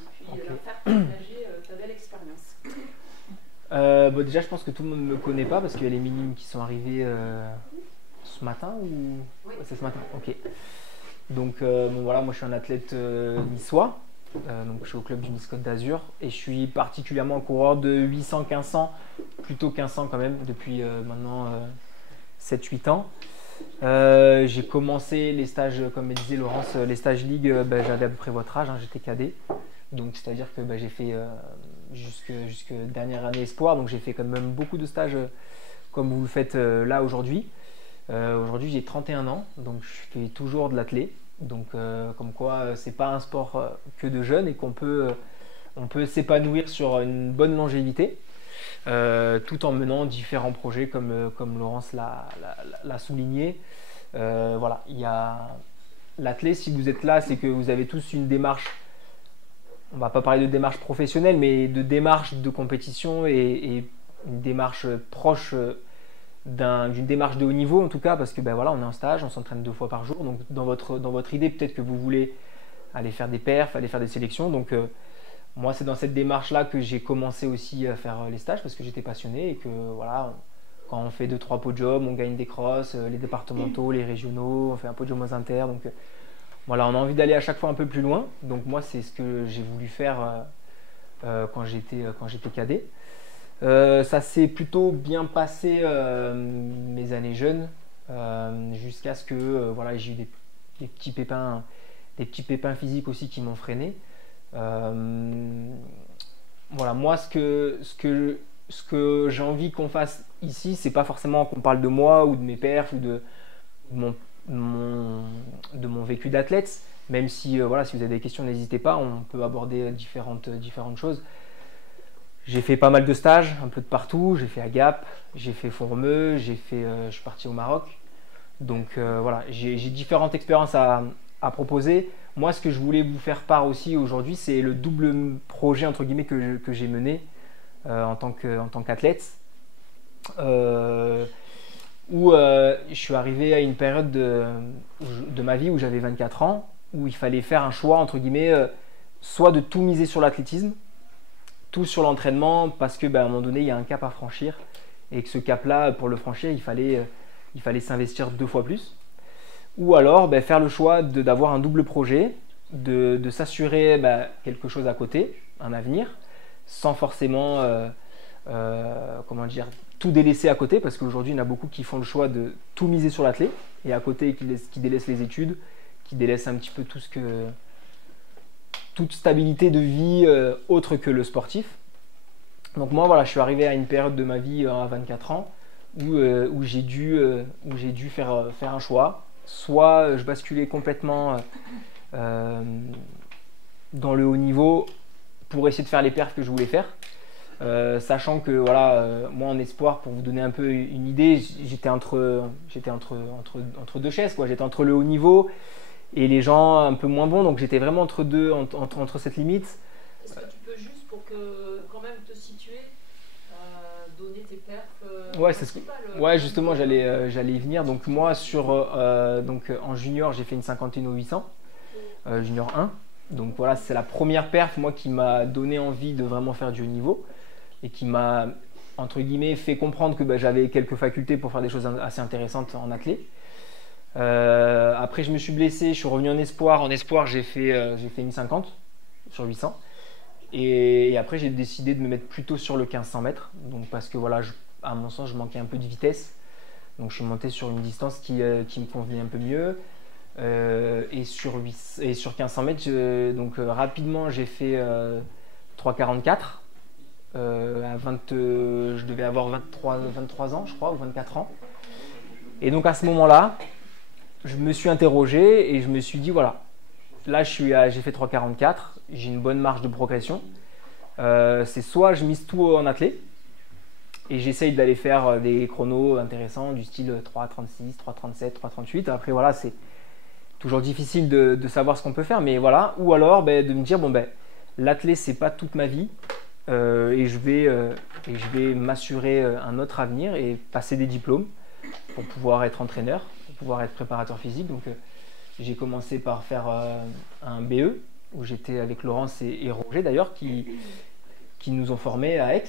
leur faire partager ta belle expérience. Bon, déjà, je pense que tout le monde ne me connaît pas parce qu'il y a les minimes qui sont arrivés ce matin ou Oui. Ouais, c'est ce matin. Ok. Donc, bon, voilà, moi je suis un athlète niçois. Donc, je suis au club du Nice Côte d'Azur et je suis particulièrement coureur de 800-1500, plutôt 1500 quand même, depuis maintenant 7-8 ans. J'ai commencé les stages, comme disait Laurence, les stages Ligue, j'avais à peu près votre âge, hein, j'étais cadet. Donc c'est-à-dire que j'ai fait jusque dernière année espoir, donc j'ai fait quand même beaucoup de stages comme vous le faites là aujourd'hui. Aujourd'hui j'ai 31 ans, donc je fais toujours de l'athlé. Donc comme quoi c'est pas un sport que de jeunes et qu'on peut, on peut s'épanouir sur une bonne longévité. Tout en menant différents projets comme Laurence l'a souligné. Voilà, il y a l'athlé, si vous êtes là, c'est que vous avez tous une démarche, on ne va pas parler de démarche professionnelle, mais de démarche de compétition et une démarche proche d'une démarche de haut niveau en tout cas, parce que voilà, on est en stage, on s'entraîne 2 fois par jour, donc dans votre idée, peut-être que vous voulez aller faire des perfs, aller faire des sélections, donc moi, c'est dans cette démarche-là que j'ai commencé aussi à faire les stages parce que j'étais passionné et que voilà, quand on fait 2-3 podiums, on gagne des crosses, les départementaux, les régionaux, on fait un podium aux inter. Donc voilà, on a envie d'aller à chaque fois un peu plus loin. Donc moi, c'est ce que j'ai voulu faire quand j'étais cadet. Ça s'est plutôt bien passé mes années jeunes jusqu'à ce que voilà, j'ai eu des petits pépins physiques aussi qui m'ont freiné. Voilà, moi ce que j'ai envie qu'on fasse ici, c'est pas forcément qu'on parle de moi ou de mes perfs ou de mon vécu d'athlète, même si voilà, si vous avez des questions, n'hésitez pas, on peut aborder différentes choses. J'ai fait pas mal de stages, un peu de partout, j'ai fait à Gap, j'ai fait Font-Romeu, je suis parti au Maroc, donc voilà, j'ai différentes expériences à proposer. Moi, ce que je voulais vous faire part aussi aujourd'hui, c'est le double projet entre guillemets que j'ai mené en tant qu'athlète, où je suis arrivé à une période de ma vie où j'avais 24 ans, où il fallait faire un choix entre guillemets, soit de tout miser sur l'athlétisme, tout sur l'entraînement, parce que à un moment donné, il y a un cap à franchir, et que ce cap-là, pour le franchir, il fallait s'investir 2 fois plus. Ou alors faire le choix d'avoir un double projet, de s'assurer quelque chose à côté, un avenir, sans forcément comment dire, tout délaisser à côté, parce qu'aujourd'hui il y en a beaucoup qui font le choix de tout miser sur l'athlé, et à côté qui délaissent les études, qui délaissent un petit peu toute stabilité de vie autre que le sportif. Donc moi voilà, je suis arrivé à une période de ma vie à 24 ans où j'ai dû faire un choix. Soit je basculais complètement dans le haut niveau pour essayer de faire les perfs que je voulais faire, sachant que voilà, moi en espoir, pour vous donner un peu une idée, j'étais entre 2 chaises, quoi. J'étais entre le haut niveau et les gens un peu moins bons, donc j'étais vraiment entre cette limite. Est-ce que tu peux juste, pour que quand même te situer, donner tes perfs Ouais, justement, j'allais y venir. Donc moi, en junior, j'ai fait une 51 au 800, junior 1. Donc voilà, c'est la première perf moi qui m'a donné envie de vraiment faire du haut niveau et qui m'a entre guillemets, fait comprendre que j'avais quelques facultés pour faire des choses assez intéressantes en athlé. Après, je me suis blessé, je suis revenu en espoir. En espoir, j'ai fait 1050 sur 800. Et après, j'ai décidé de me mettre plutôt sur le 1500 mètres. Donc, parce que voilà, à mon sens, je manquais un peu de vitesse. Donc, je suis monté sur une distance qui me convenait un peu mieux. Et sur 1500 mètres, rapidement, j'ai fait 3,44. Je devais avoir 23 ans, je crois, ou 24 ans. Et donc, à ce moment-là, je me suis interrogé et je me suis dit, voilà, là, j'ai fait 3,44. J'ai une bonne marge de progression. C'est soit je mise tout en athlé et j'essaye d'aller faire des chronos intéressants du style 3,36, 3,37, 3,38. Après, voilà, c'est toujours difficile de savoir ce qu'on peut faire, mais voilà. Ou alors de me dire, bon, l'athlé, c'est pas toute ma vie et je vais m'assurer un autre avenir et passer des diplômes pour pouvoir être entraîneur, pour pouvoir être préparateur physique. Donc, j'ai commencé par faire un BE où j'étais avec Laurence et Roger d'ailleurs qui nous ont formés à Aix.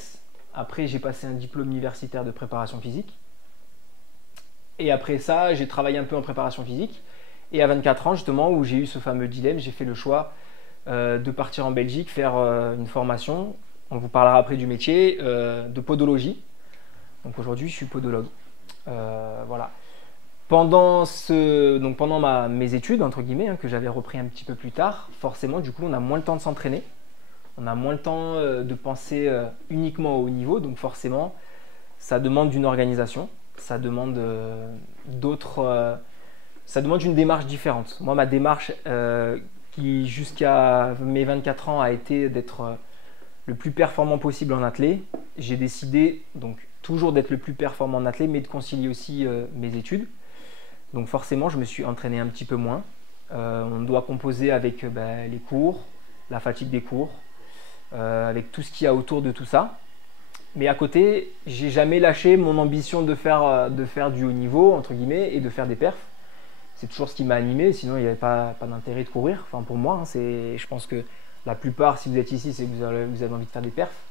Après, j'ai passé un diplôme universitaire de préparation physique. Et après ça, j'ai travaillé un peu en préparation physique. Et à 24 ans, justement, où j'ai eu ce fameux dilemme, j'ai fait le choix de partir en Belgique, faire une formation. On vous parlera après du métier, de podologie. Donc aujourd'hui, je suis podologue. Voilà. Pendant mes études, entre guillemets, que j'avais repris un petit peu plus tard, forcément, du coup, on a moins le temps de s'entraîner. On a moins le temps de penser uniquement au haut niveau. Donc forcément, ça demande d'une organisation. Ça demande ça demande une démarche différente. Moi, ma démarche, qui jusqu'à mes 24 ans a été d'être le plus performant possible en athlé, j'ai décidé donc toujours d'être le plus performant en athlé, mais de concilier aussi mes études. Donc forcément, je me suis entraîné un petit peu moins. On doit composer avec les cours, la fatigue des cours, avec tout ce qu'il y a autour de tout ça. Mais à côté, j'ai jamais lâché mon ambition de faire du haut niveau, entre guillemets, et de faire des perfs. C'est toujours ce qui m'a animé, sinon il n'y avait pas d'intérêt de courir. Enfin, pour moi, je pense que la plupart, si vous êtes ici, c'est que vous avez envie de faire des perfs.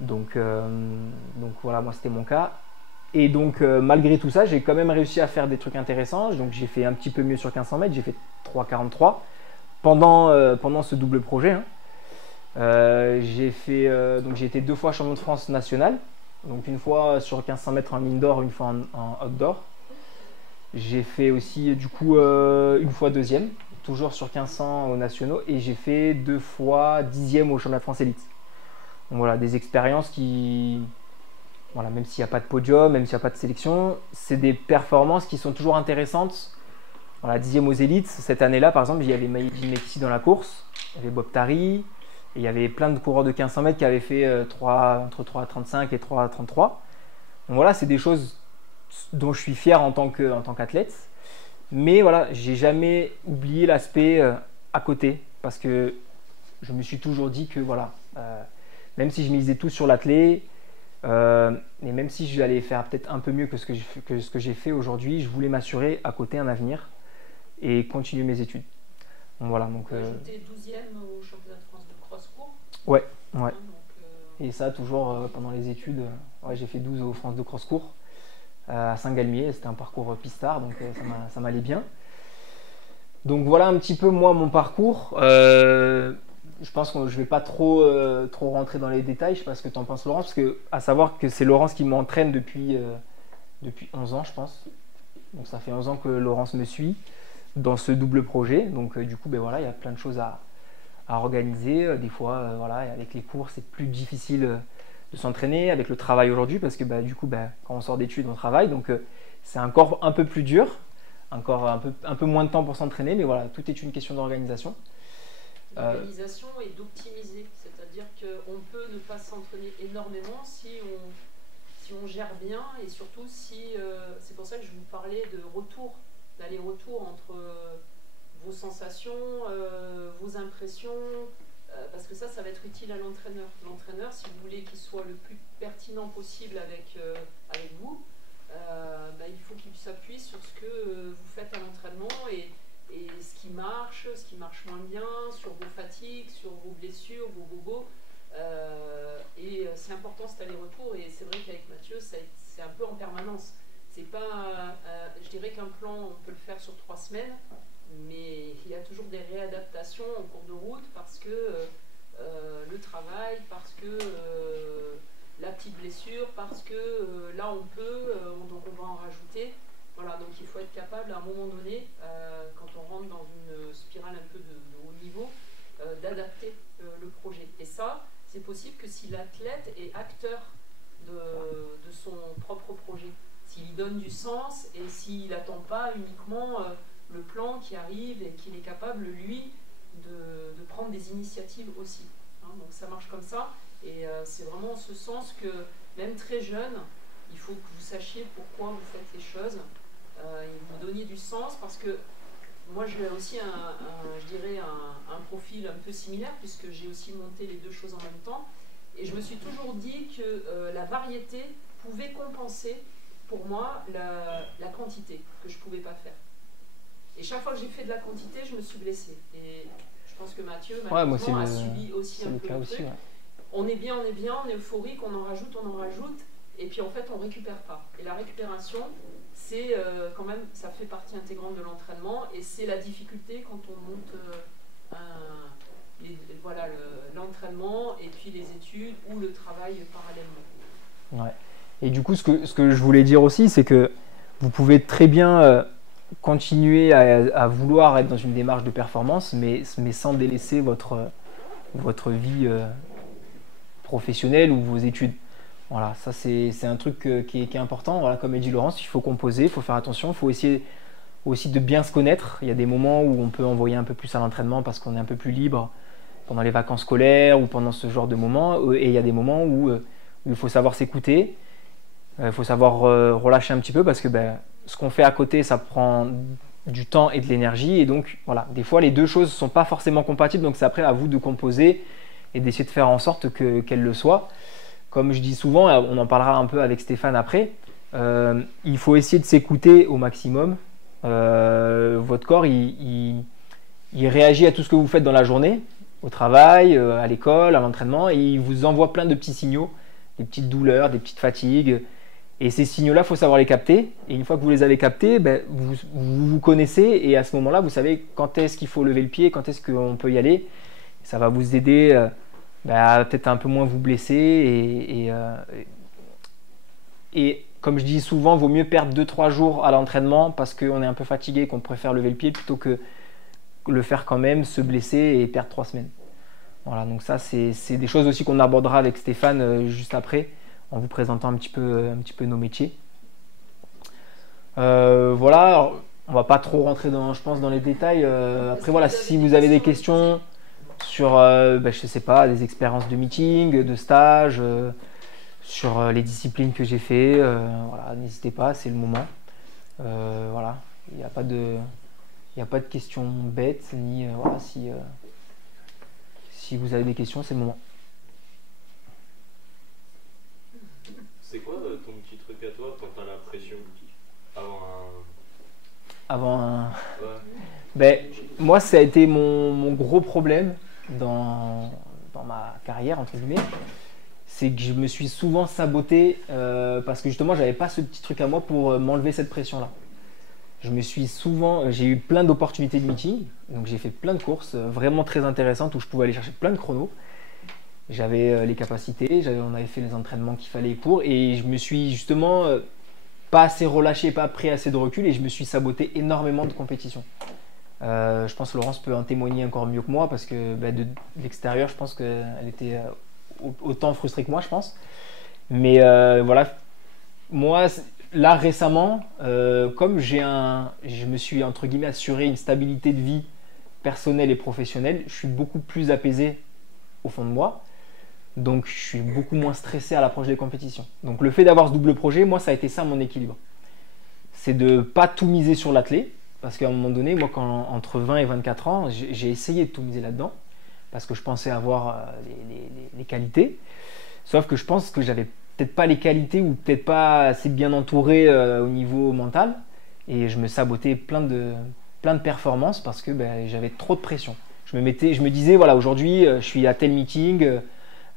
Donc voilà, moi c'était mon cas. Et donc malgré tout ça, j'ai quand même réussi à faire des trucs intéressants. Donc j'ai fait un petit peu mieux sur 1500 mètres, j'ai fait 3,43 pendant ce double projet. J'ai été 2 fois champion de France national. Donc une fois sur 1500 mètres en indoor, une fois en outdoor. J'ai fait aussi du coup une fois 2e, toujours sur 1500 aux nationaux, et j'ai fait 2 fois 10e au championnat de France élite. Donc voilà, des expériences qui, voilà, même s'il n'y a pas de podium, même s'il n'y a pas de sélection, c'est des performances qui sont toujours intéressantes. Voilà, 10e aux élites, cette année-là par exemple, il y avait Maïdine Mekissi dans la course, il y avait Bob Tari, et il y avait plein de coureurs de 1500 mètres qui avaient fait entre 3,35 et 3,33. Donc voilà, c'est des choses dont je suis fier en tant qu'athlète. Mais voilà, j'ai jamais oublié l'aspect à côté, parce que je me suis toujours dit que voilà, même si je misais tout sur l'athlé, et même si j'allais faire peut-être un peu mieux que ce que j'ai fait aujourd'hui, je voulais m'assurer à côté un avenir et continuer mes études. Donc voilà. Donc, j'étais 12e au championnat de France de cross-court. Ouais. Et ça, toujours pendant les études, j'ai fait 12 au France de cross-court à Saint-Galmier. C'était un parcours pistard, donc ça m'allait bien. Donc voilà un petit peu moi mon parcours. Je pense que je ne vais pas trop rentrer dans les détails. Je ne sais pas ce que tu en penses, Laurence, parce que à savoir que c'est Laurence qui m'entraîne depuis 11 ans, je pense. Donc ça fait 11 ans que Laurence me suit dans ce double projet. Donc du coup, voilà, il y a plein de choses à organiser. Des fois, avec les cours, c'est plus difficile de s'entraîner, avec le travail aujourd'hui, parce que du coup, quand on sort d'études, on travaille. Donc c'est encore un peu plus dur, encore un peu moins de temps pour s'entraîner, mais voilà, tout est une question d'organisation. L'organisation et d'optimiser, c'est-à-dire qu'on peut ne pas s'entraîner énormément si on gère bien, et surtout si c'est pour ça que je vous parlais de d'aller-retour entre vos sensations, vos impressions, parce que ça va être utile à l'entraîneur. L'entraîneur, si vous voulez qu'il soit le plus pertinent possible avec vous, il faut qu'il s'appuie sur ce que vous faites à l'entraînement et ce qui marche moins bien, sur vos fatigues, sur vos blessures, vos bobos. Et c'est important cet aller-retour, et c'est vrai qu'avec Mathieu, c'est un peu en permanence. C'est pas, je dirais qu'un plan, on peut le faire sur 3 semaines, mais il y a toujours des réadaptations en cours de route parce que le travail, parce que la petite blessure, parce que là on peut, donc on va en rajouter. Voilà, donc il faut être capable à un moment donné, quand on rentre dans une spirale un peu de haut niveau, d'adapter le projet. Et ça, c'est possible que si l'athlète est acteur de son propre projet, s'il y donne du sens et s'il n'attend pas uniquement le plan qui arrive et qu'il est capable, lui, de prendre des initiatives aussi. Hein, donc ça marche comme ça, et c'est vraiment en ce sens que, même très jeune, il faut que vous sachiez pourquoi vous faites les choses, et vous donniez du sens, parce que moi j'ai aussi je dirais un profil un peu similaire, puisque j'ai aussi monté les deux choses en même temps, et je me suis toujours dit que la variété pouvait compenser pour moi la quantité que je ne pouvais pas faire. Et chaque fois que j'ai fait de la quantité, je me suis blessée. Et je pense que Mathieu, malheureusement, a subi aussi un peu le truc. Ouais. On est bien, on est euphorique, on en rajoute, et puis en fait, on ne récupère pas. Et la récupération, c'est quand même, ça fait partie intégrante de l'entraînement, et c'est la difficulté quand on monte l'entraînement, et puis les études ou le travail parallèlement. Ouais. Et du coup, ce que je voulais dire aussi, c'est que vous pouvez très bien continuer à vouloir être dans une démarche de performance, mais sans délaisser votre vie professionnelle ou vos études. Voilà, ça c'est un truc qui est important. Voilà, comme a dit Laurence, il faut composer, il faut faire attention, il faut essayer aussi de bien se connaître. Il y a des moments où on peut envoyer un peu plus à l'entraînement parce qu'on est un peu plus libre pendant les vacances scolaires ou pendant ce genre de moments. Et il y a des moments où il faut savoir s'écouter, il faut savoir relâcher un petit peu, parce que ce qu'on fait à côté, ça prend du temps et de l'énergie. Et donc, voilà, des fois, les deux choses ne sont pas forcément compatibles. Donc, c'est après à vous de composer et d'essayer de faire en sorte qu'elles le soient. Comme je dis souvent, on en parlera un peu avec Stéphane après, il faut essayer de s'écouter au maximum. Votre corps, il réagit à tout ce que vous faites dans la journée, au travail, à l'école, à l'entraînement, et il vous envoie plein de petits signaux, des petites douleurs, des petites fatigues. Et ces signaux-là, il faut savoir les capter. Et une fois que vous les avez captés, vous connaissez, et à ce moment-là, vous savez quand est-ce qu'il faut lever le pied, quand est-ce qu'on peut y aller. Ça va vous aider à peut-être un peu moins vous blesser. Et comme je dis souvent, il vaut mieux perdre 2-3 jours à l'entraînement parce qu'on est un peu fatigué, qu'on préfère lever le pied, plutôt que le faire quand même, se blesser et perdre 3 semaines. Voilà, donc ça, c'est des choses aussi qu'on abordera avec Stéphane juste après, en vous présentant un petit peu nos métiers. Voilà, alors, on va pas trop rentrer dans les détails. Après, voilà, si vous avez des questions sur, je sais pas, des expériences de meeting, de stage, sur les disciplines que j'ai fait, voilà, n'hésitez pas, c'est le moment. Voilà, il n'y a pas de questions bêtes, ni voilà, si vous avez des questions, c'est le moment. C'est quoi ton petit truc à toi quand t'as la pression avant un... Ouais. Moi, ça a été mon gros problème dans ma carrière, entre guillemets. C'est que je me suis souvent saboté parce que justement, j'avais pas ce petit truc à moi pour m'enlever cette pression-là. J'ai eu plein d'opportunités de meeting, donc j'ai fait plein de courses vraiment très intéressantes où je pouvais aller chercher plein de chronos. J'avais les capacités, on avait fait les entraînements qu'il fallait pour, et je me suis justement pas assez relâché, pas pris assez de recul, et je me suis saboté énormément de compétitions. Je pense que Laurence peut en témoigner encore mieux que moi, parce que de l'extérieur, je pense qu'elle était autant frustrée que moi, je pense. Mais voilà, moi, là récemment, comme je me suis entre guillemets assuré une stabilité de vie personnelle et professionnelle, je suis beaucoup plus apaisé au fond de moi. Donc, je suis beaucoup moins stressé à l'approche des compétitions. Donc, le fait d'avoir ce double projet, moi, ça a été ça mon équilibre. C'est de ne pas tout miser sur l'athlé. Parce qu'à un moment donné, moi, entre 20 et 24 ans, j'ai essayé de tout miser là-dedans. Parce que je pensais avoir les qualités. Sauf que je pense que j'avais peut-être pas les qualités ou peut-être pas assez bien entouré au niveau mental. Et je me sabotais plein de performances parce que j'avais trop de pression. Je me disais, voilà, aujourd'hui, je suis à tel meeting,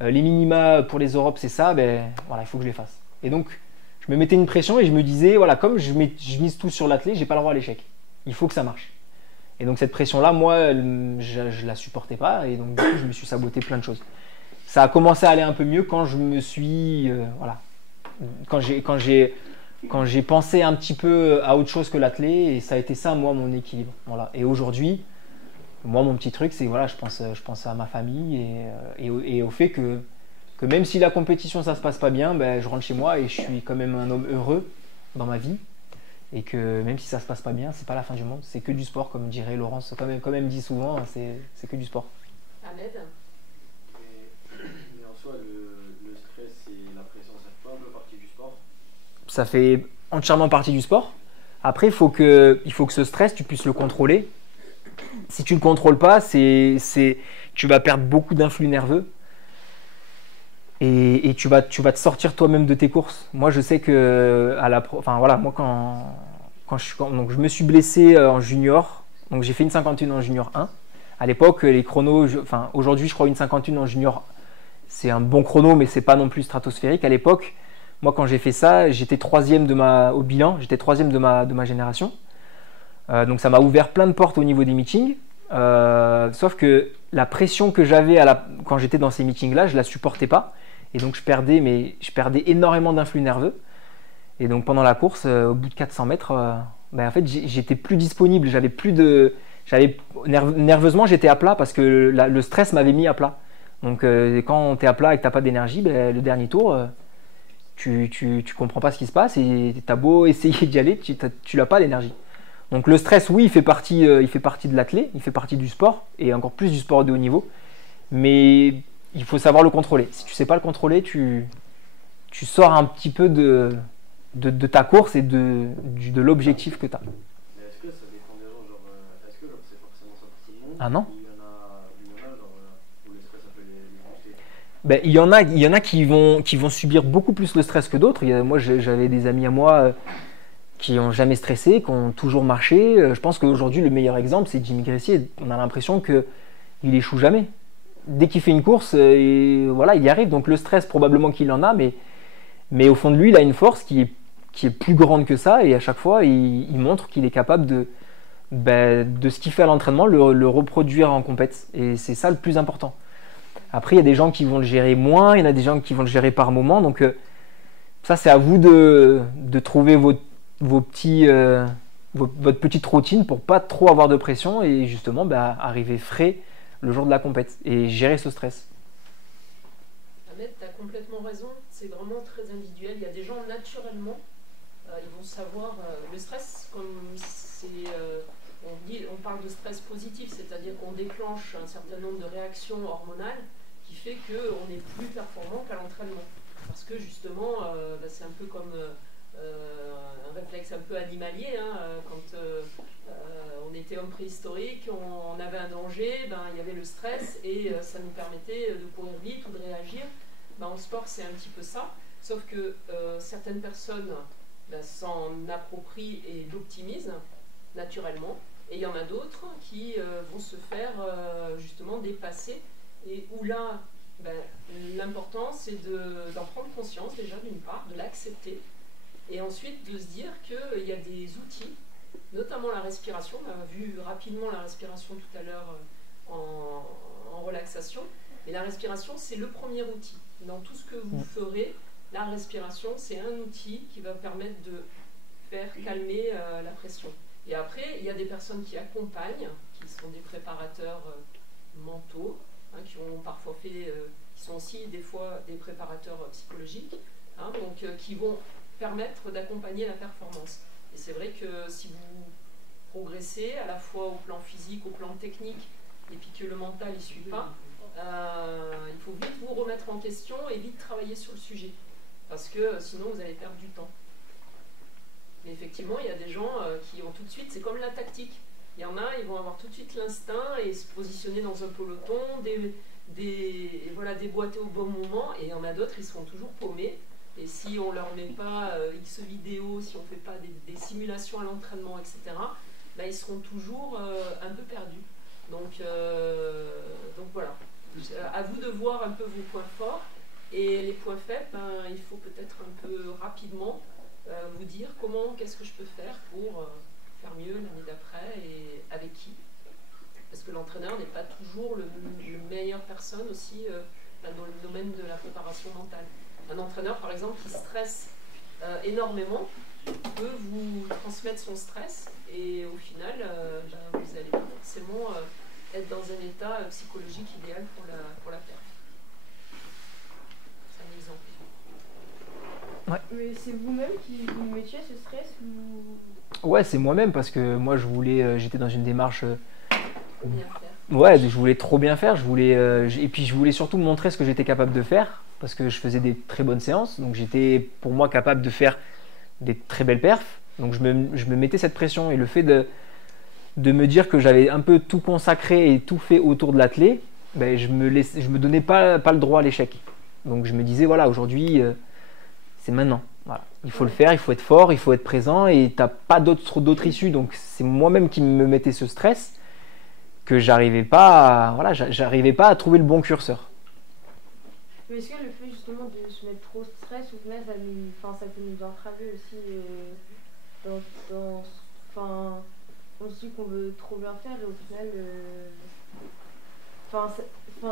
les minima pour les Europes c'est ça, ben voilà, il faut que je les fasse. Et donc je me mettais une pression et je me disais, voilà, comme je mise tout sur l'athlé, j'ai pas le droit à l'échec. Il faut que ça marche. Et donc cette pression-là, moi, je la supportais pas et donc du coup, je me suis saboté plein de choses. Ça a commencé à aller un peu mieux quand je me suis, voilà, quand j'ai pensé un petit peu à autre chose que l'athlé et ça a été ça, moi, mon équilibre. Voilà. Et aujourd'hui, moi, mon petit truc, c'est voilà, je pense à ma famille et au fait que même si la compétition ça se passe pas bien, ben, je rentre chez moi et je suis quand même un homme heureux dans ma vie et que même si ça se passe pas bien, c'est pas la fin du monde, c'est que du sport comme dirait Laurence, comme elle me dit souvent, c'est que du sport. Ahmed. Mais en soi, le stress et la pression, ça fait pas un peu partie du sport? Ça fait entièrement partie du sport. Après, il faut que ce stress, tu puisses le contrôler. Si tu le contrôles pas, tu vas perdre beaucoup d'influx nerveux. Et tu vas te sortir toi-même de tes courses. Moi, je sais que moi donc je me suis blessé en junior, donc j'ai fait une 51 en junior 1. À l'époque, les chronos, aujourd'hui, je crois une 51 en junior, c'est un bon chrono, mais c'est pas non plus stratosphérique. À l'époque, moi, quand j'ai fait ça, j'étais troisième au bilan, j'étais troisième de ma génération. Donc ça m'a ouvert plein de portes au niveau des meetings. Sauf que la pression que j'avais quand j'étais dans ces meetings-là, je la supportais pas. Et donc je perdais énormément d'influx nerveux. Et donc pendant la course, au bout de 400 mètres, en fait j'étais plus disponible. Nerveusement j'étais à plat parce que le stress m'avait mis à plat. Donc quand tu es à plat et que tu n'as pas d'énergie, le dernier tour, tu comprends pas ce qui se passe et tu as beau essayer d'y aller, tu n'as pas l'énergie. Donc le stress, oui, il fait partie de l'athlé, il fait partie du sport et encore plus du sport de haut niveau. Mais il faut savoir le contrôler. Si tu ne sais pas le contrôler, tu sors un petit peu de ta course et de l'objectif que tu as. Mais est-ce que ça dépend des gens, est-ce que c'est forcément ça pour tout le monde? Ah non. Il y en a où le stress ça peut les booster? Ben, il y en a qui vont subir beaucoup plus le stress que d'autres. Moi, j'avais des amis à moi qui n'ont jamais stressé, qui ont toujours marché. Je pense qu'aujourd'hui, le meilleur exemple, c'est Jimmy Gressier. On a l'impression qu'il échoue jamais. Dès qu'il fait une course, il y arrive. Donc le stress, probablement qu'il en a, mais au fond de lui, il a une force qui est plus grande que ça. Et à chaque fois, il montre qu'il est capable de ce qu'il fait à l'entraînement, le reproduire en compète. Et c'est ça le plus important. Après, il y a des gens qui vont le gérer moins, il y en a des gens qui vont le gérer par moment. Donc ça, c'est à vous de trouver votre petite routine pour pas trop avoir de pression et justement arriver frais le jour de la compète et gérer ce stress. Ahmed, tu as complètement raison, c'est vraiment très individuel. Il y a des gens naturellement, ils vont savoir le stress, comme on parle de stress positif, c'est-à-dire qu'on déclenche un certain nombre de réactions hormonales qui fait qu'on est plus performant qu'à l'entraînement. Parce que justement, c'est un peu comme un réflexe un peu animalier, quand on était homme préhistorique, on avait un danger, il y avait le stress et ça nous permettait de courir vite ou de réagir. En sport, c'est un petit peu ça, sauf que certaines personnes s'en approprient et l'optimisent naturellement, et il y en a d'autres qui vont se faire justement dépasser, et où là, l'important c'est d'en prendre conscience déjà d'une part, de l'accepter, et ensuite de se dire qu'il y a des outils, notamment la respiration. On a vu rapidement la respiration tout à l'heure en relaxation. Et la respiration, c'est le premier outil. Dans tout ce que vous ferez, la respiration, c'est un outil qui va permettre de faire calmer la pression. Et après, il y a des personnes qui accompagnent, qui sont des préparateurs mentaux, qui ont parfois fait, qui sont aussi des fois des préparateurs psychologiques, qui vont permettre d'accompagner la performance. Et c'est vrai que si vous progressez à la fois au plan physique, au plan technique, et puis que le mental ne suit pas, il faut vite vous remettre en question et vite travailler sur le sujet. Parce que sinon vous allez perdre du temps. Et effectivement, il y a des gens qui ont tout de suite, c'est comme la tactique. Il y en a, ils vont avoir tout de suite l'instinct et se positionner dans un peloton, déboîter au bon moment, et il y en a d'autres, ils seront toujours paumés. Et si on ne leur met pas X vidéos, si on ne fait pas des simulations à l'entraînement, etc., ils seront toujours un peu perdus. Donc voilà. À vous de voir un peu vos points forts et les points faibles, il faut peut-être un peu rapidement vous dire qu'est-ce que je peux faire pour faire mieux l'année d'après et avec qui. Parce que l'entraîneur n'est pas toujours le meilleure personne aussi dans le domaine de la préparation mentale. Un entraîneur, par exemple, qui stresse énormément, peut vous transmettre son stress et au final, vous allez pas forcément être dans un état psychologique idéal pour la perf. C'est un exemple. Ouais. Mais c'est vous-même qui vous mettiez ce stress ou... Ouais, c'est moi-même parce que moi j'étais dans une démarche. Ouais, je voulais trop bien faire. Et puis je voulais surtout me montrer ce que j'étais capable de faire parce que je faisais des très bonnes séances. Donc j'étais pour moi capable de faire des très belles perfs. Donc je me mettais cette pression et le fait de me dire que j'avais un peu tout consacré et tout fait autour de l'athlé, ben, je me donnais pas le droit à l'échec. Donc je me disais voilà, aujourd'hui c'est maintenant. Voilà. Il faut le faire, il faut être fort, il faut être présent et t'as pas d'autre issue. Donc c'est moi-même qui me mettais ce stress que j'arrivais pas à trouver le bon curseur. Mais est-ce que le fait justement de se mettre trop de stress, au final, ça peut nous entraver aussi on se dit qu'on veut trop bien faire et au final, des fois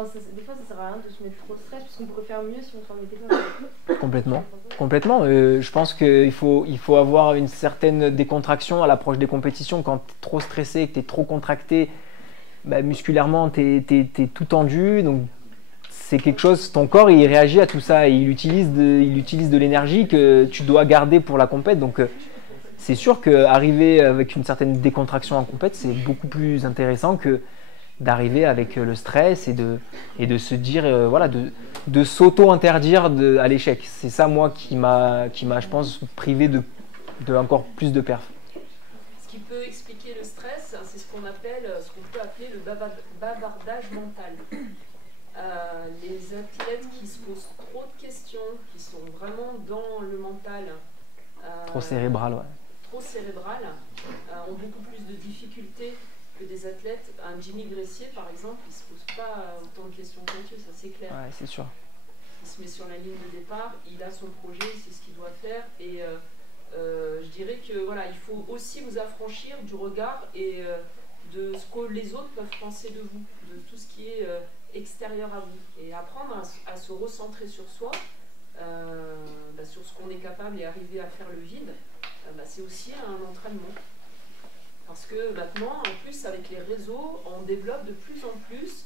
ça sert à rien de se mettre trop de stress parce qu'on pourrait faire mieux si on s'en mettait pas. Complètement. Je pense qu'il faut avoir une certaine décontraction à l'approche des compétitions. Quand tu es trop stressé, que tu es trop contracté, musculairement tu es tout tendu, donc c'est quelque chose, ton corps il réagit à tout ça et il utilise de l'énergie que tu dois garder pour la compète. Donc c'est sûr qu'arriver avec une certaine décontraction en compète, c'est beaucoup plus intéressant que d'arriver avec le stress et de se dire, de s'auto-interdire à l'échec. C'est ça, moi, qui m'a, je pense, privé de encore plus de perfs. Ce qui peut expliquer le stress, c'est ce qu'on peut appeler le bavardage mental. Les athlètes qui se posent trop de questions, qui sont vraiment dans le mental, trop cérébral, ont beaucoup plus de difficultés que des athlètes. Un Jimmy Gressier, par exemple, il ne se pose pas autant de questions que Mathieu, ça c'est clair. Ouais, c'est sûr. Il se met sur la ligne de départ, il a son projet, c'est ce qu'il doit faire. Et je dirais que il faut aussi vous affranchir du regard et de ce que les autres peuvent penser de vous, de tout ce qui est extérieur à vous. Et apprendre à se recentrer sur soi, sur ce qu'on est capable et arriver à faire le vide, c'est aussi un entraînement. Parce que maintenant, en plus, avec les réseaux, on développe de plus en plus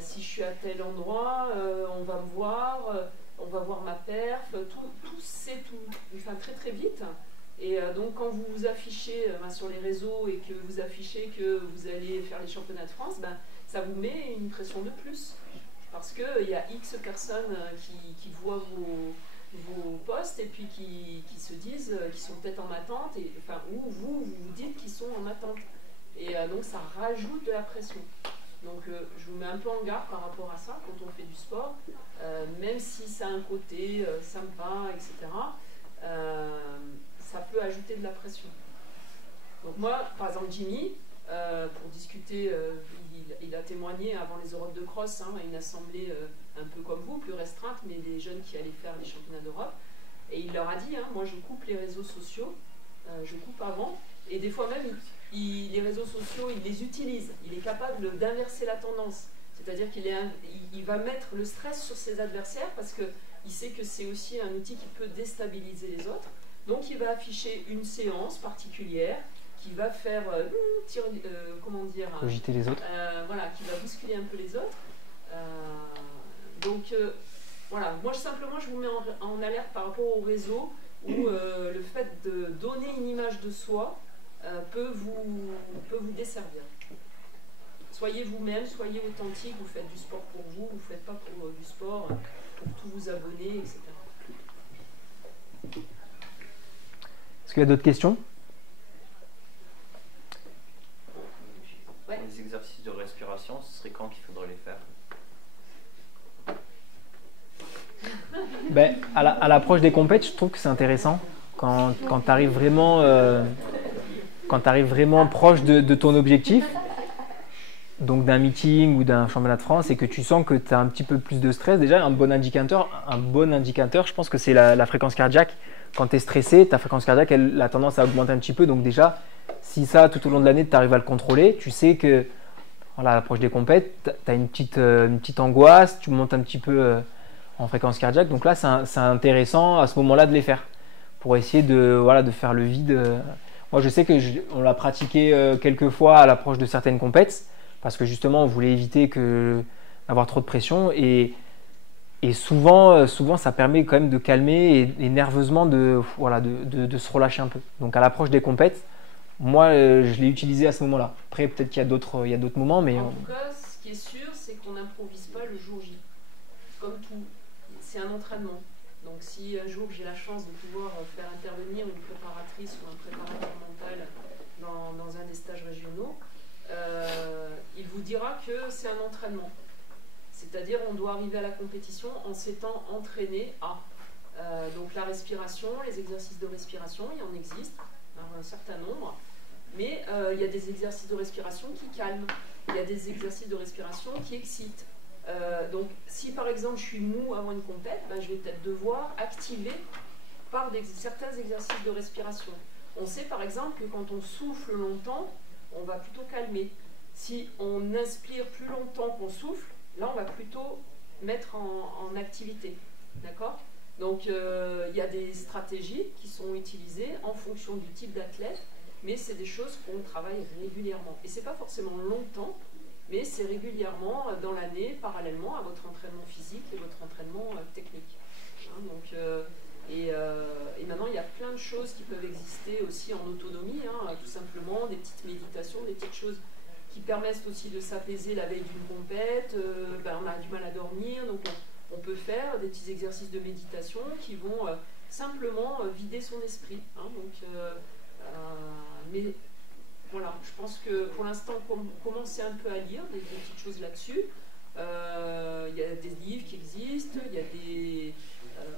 si je suis à tel endroit, on va me voir, on va voir ma perf, très très vite. Et donc quand vous vous affichez sur les réseaux et que vous affichez que vous allez faire les championnats de France, ça vous met une pression de plus. Parce qu'il y a X personnes qui voient vos posts et puis qui se disent qu'ils sont peut-être en attente, ou vous dites qu'ils sont en attente. Et donc ça rajoute de la pression. Donc je vous mets un peu en garde par rapport à ça quand on fait du sport, même si ça a un côté sympa, etc. Ça peut ajouter de la pression. Donc moi, par exemple, Jimmy, pour discuter, il a témoigné avant les Europes de cross, à une assemblée un peu comme vous, plus restreinte, mais des jeunes qui allaient faire les championnats d'Europe. Et il leur a dit, moi je coupe les réseaux sociaux, je coupe avant, et des fois même, les réseaux sociaux, il les utilise. Il est capable d'inverser la tendance. C'est-à-dire qu'il va mettre le stress sur ses adversaires parce qu'il sait que c'est aussi un outil qui peut déstabiliser les autres. Donc il va afficher une séance particulière qui va faire cogiter les autres. Qui va bousculer un peu les autres. Moi simplement je vous mets en alerte par rapport au réseau où le fait de donner une image de soi peut vous desservir. Soyez vous-même, soyez authentique, vous faites du sport pour vous, vous ne faites pas du sport pour tous vous abonner, etc. Est-ce qu'il y a d'autres questions? Les exercices de respiration, ce serait quand qu'il faudrait les faire? À l'approche des compètes, je trouve que c'est intéressant quand tu arrives vraiment proche de ton objectif. donc d'un meeting ou d'un championnat de France et que tu sens que tu as un petit peu plus de stress, déjà un bon indicateur, je pense que c'est la fréquence cardiaque. Quand tu es stressé, ta fréquence cardiaque elle a tendance à augmenter un petit peu. Donc déjà, si ça tout au long de l'année tu arrives à le contrôler, tu sais que voilà, à l'approche des compètes, tu as une petite angoisse, tu montes un petit peu en fréquence cardiaque. Donc là, c'est intéressant à ce moment-là de les faire pour essayer de faire le vide. Moi, je sais qu'on l'a pratiqué quelques fois à l'approche de certaines compètes parce que justement, on voulait éviter d'avoir trop de pression et souvent, ça permet quand même de calmer et nerveusement de se relâcher un peu. Donc à l'approche des compètes, moi, je l'ai utilisé à ce moment-là. Après, peut-être qu'il y a d'autres moments, mais... En tout cas, ce qui est sûr, c'est qu'on n'improvise pas le jour J. Comme tout, c'est un entraînement. Donc si un jour j'ai la chance de pouvoir faire intervenir une préparatrice ou un préparateur mental dans un des stages régionaux, il vous dira que c'est un entraînement. C'est-à-dire on doit arriver à la compétition en s'étant entraîné à. Donc la respiration, les exercices de respiration, il en existe un certain nombre, mais il y a des exercices de respiration qui calment, il y a des exercices de respiration qui excitent. Donc si par exemple je suis mou avant une compète, je vais peut-être devoir activer par certains exercices de respiration. On sait par exemple que quand on souffle longtemps, on va plutôt calmer. Si on inspire plus longtemps qu'on souffle, là on va plutôt mettre en activité. D'accord ? Donc il y a des stratégies qui sont utilisées en fonction du type d'athlète, mais c'est des choses qu'on travaille régulièrement. Et c'est pas forcément longtemps, mais c'est régulièrement dans l'année, parallèlement à votre entraînement physique et votre entraînement technique. Et maintenant, il y a plein de choses qui peuvent exister aussi en autonomie, tout simplement, des petites méditations, des petites choses qui permettent aussi de s'apaiser la veille d'une compète. On a du mal à dormir, donc on peut faire des petits exercices de méditation qui vont simplement vider son esprit. Mais voilà, je pense que pour l'instant, on commence un peu à lire des petites choses là-dessus. Il y a des livres qui existent, il y a des,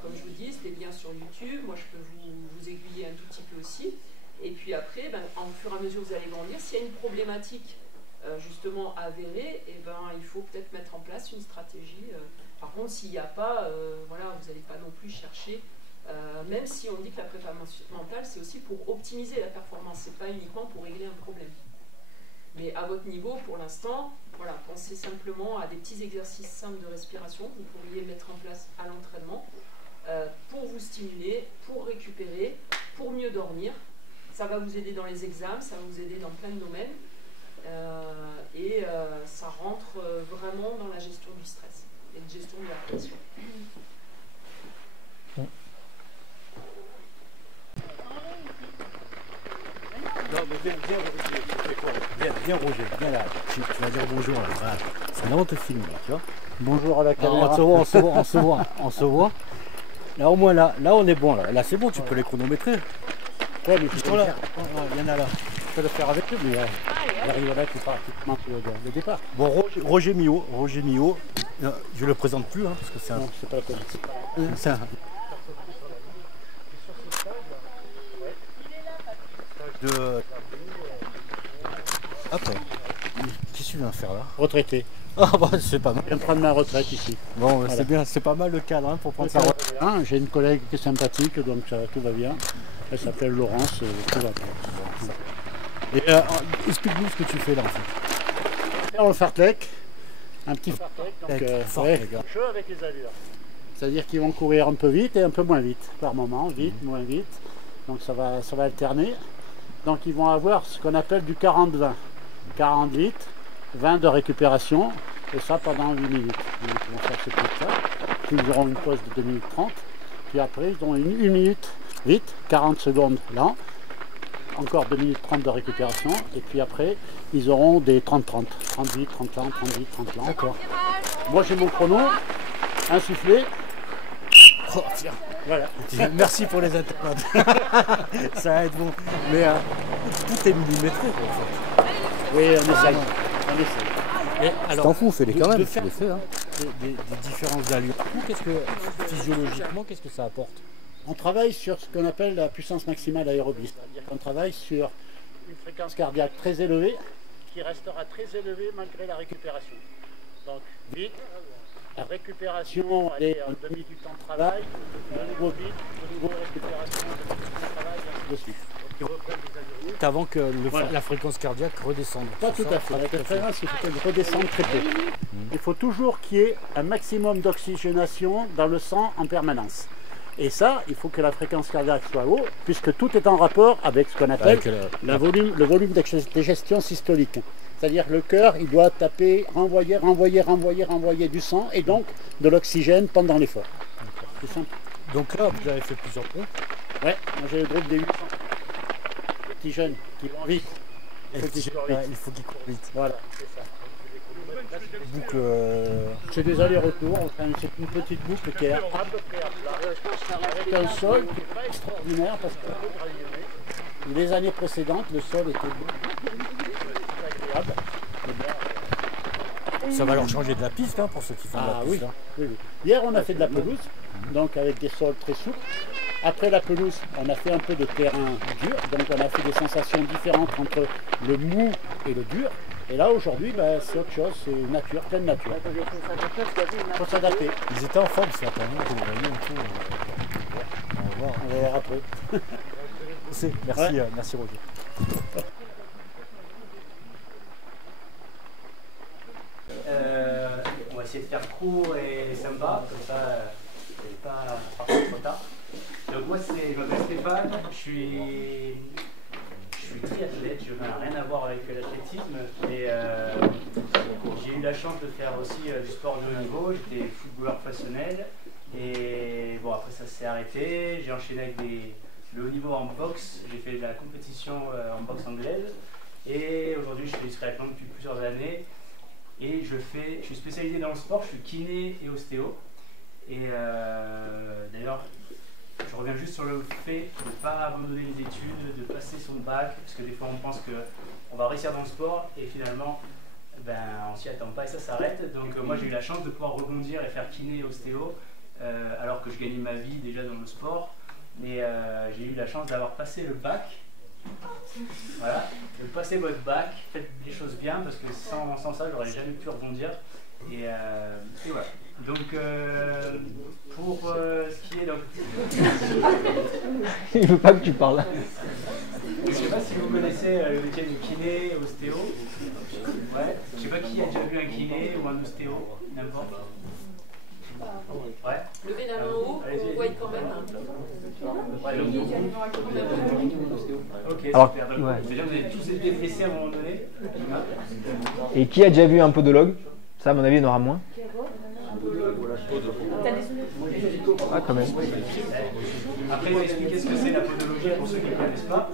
comme je vous dis, des liens sur YouTube. Moi, je peux vous aiguiller un tout petit peu aussi. Et puis après, en fur et à mesure que vous allez grandir, s'il y a une problématique justement avérée, il faut peut-être mettre en place une stratégie. Par contre, s'il n'y a pas, vous n'allez pas non plus chercher. Même si on dit que la préparation mentale, c'est aussi pour optimiser la performance, c'est pas uniquement pour régler un problème. Mais à votre niveau, pour l'instant, pensez simplement à des petits exercices simples de respiration que vous pourriez mettre en place à l'entraînement pour vous stimuler, pour récupérer, pour mieux dormir. Ça va vous aider dans les examens, ça va vous aider dans plein de domaines et ça rentre vraiment dans la gestion du stress et la gestion de la pression. Non, mais viens Roger, viens là, tu vas dire bonjour là, voilà. C'est là on te filme là, tu vois. Bonjour à la caméra. On se voit. Là au moins là on est bon là c'est bon, tu peux les chronométrer. Ouais, mais tu peux là. faire. Il y en a là. Tu peux le faire avec eux, mais j'arrive là, tu pars pratiquement le départ. Bon, Roger Millot, je le présente plus parce que c'est un... Non, c'est pas la peine. C'est un... Après, qu'est-ce que tu viens faire là? Retraité. Ah bah c'est pas mal. Je viens de prendre ma retraite ici. Bon, voilà. C'est bien, c'est pas mal le cadre pour prendre sa retraite. J'ai une collègue qui est sympathique, donc tout va bien. Elle s'appelle Laurence, tout va bien. Et explique-nous ce que tu fais là en fait. On le fartlek, un petit fartlek, donc chaud avec les allures. C'est-à-dire qu'ils vont courir un peu vite et un peu moins vite par moment, vite, moins vite. Donc ça va alterner. Donc ils vont avoir ce qu'on appelle du 40-20. 40 litres, 20 de récupération, et ça pendant 8 minutes. Donc ils vont faire ce truc-là. Puis ils auront une pause de 2 minutes 30. Puis après ils ont une minute vite, 40 secondes lent. Encore 2 minutes 30 de récupération. Et puis après ils auront des 30-30. 30 vite, 30 lent, 30 vite, 30 lent. D'accord. Moi j'ai mon chrono, un soufflet. Oh, tiens. Voilà. Merci pour les internautes. Ça aide bon. Mais tout est millimétré en fait. Oui, on essaye. Alors, t'en fous, fais-les quand même. De faire des différences d'allure. Physiologiquement, qu'est-ce que ça apporte? On travaille sur ce qu'on appelle la puissance maximale aérobie. C'est-à-dire qu'on travaille sur une fréquence cardiaque très élevée qui restera très élevé malgré la récupération. Donc vite, la récupération, elle est en demi du temps de travail, de nouveau vite, de nouveau récupération, de nouveau temps de travail, et ainsi de suite. Qui reprennent des allures libres. Avant que la fréquence cardiaque redescende. Pas tout à fait. La fréquence, il faut qu'elle redescende très peu. Il faut toujours qu'il y ait un maximum d'oxygénation dans le sang en permanence. Et ça, il faut que la fréquence cardiaque soit haute, puisque tout est en rapport avec ce qu'on appelle le volume d'égestion systolique. C'est-à-dire que le cœur, il doit taper, renvoyer du sang et donc de l'oxygène pendant l'effort. C'est simple. Donc là, vous avez fait plusieurs pompes. Ouais, moi j'ai le groupe des 800. Les petits jeunes qui vont vite. Il faut qu'ils courent vite. Voilà, c'est ça. Boucle. C'est des allers-retours, enfin, c'est une petite boucle qui est à peu près à plat, avec un sol qui n'est pas extraordinaire parce que les années précédentes, le sol était agréable. Ça va leur changer de la piste hein, pour ceux qui font de la piste. Oui. Hier, on a fait de la pelouse, donc avec des sols très souples. Après la pelouse, on a fait un peu de terrain dur, donc on a fait des sensations différentes entre le mou et le dur. Et là, aujourd'hui, c'est autre chose, c'est nature, pleine nature. Il faut s'adapter. Ils étaient en forme ce matin, vous les voyez et tout. On va voir après. Merci, merci Roger. On va essayer de faire court et sympa, comme ça, vous n'allez pas partir trop tard. Donc moi, je m'appelle Stéphane, je suis triathlète, je n'ai rien à voir avec l'athlétisme, mais j'ai eu la chance de faire aussi du sport de haut niveau. J'étais footballeur professionnel et bon, après ça s'est arrêté. J'ai enchaîné avec le haut niveau en boxe, j'ai fait de la compétition en boxe anglaise et aujourd'hui je fais du triathlon depuis plusieurs années et je suis spécialisé dans le sport, je suis kiné et ostéo et d'ailleurs je reviens juste sur le fait de ne pas abandonner les études, de passer son bac, parce que des fois on pense qu'on va réussir dans le sport et finalement on s'y attend pas et ça s'arrête. Donc moi j'ai eu la chance de pouvoir rebondir et faire kiné et ostéo alors que je gagnais ma vie déjà dans le sport. Mais j'ai eu la chance d'avoir passé le bac. Voilà, de passer votre bac, faites les choses bien parce que sans ça j'aurais jamais pu rebondir. Et voilà. Donc pour ce qui est donc... Il veut pas que tu parles. Je ne sais pas si vous connaissez le métier de kiné, ostéo. Ouais. Je ne sais pas qui a déjà vu un kiné ou un ostéo, n'importe. Ouais. Levez la main haut, on voit quand même. Ouais, ok, alors, super. ouais. C'est-à-dire que vous avez tous été blessés à un moment donné. Et qui a déjà vu un podologue? Ça, à mon avis, il y en aura moins. Ah, quand même. Après, il va expliquer ce que c'est la podologie pour ceux qui ne connaissent pas.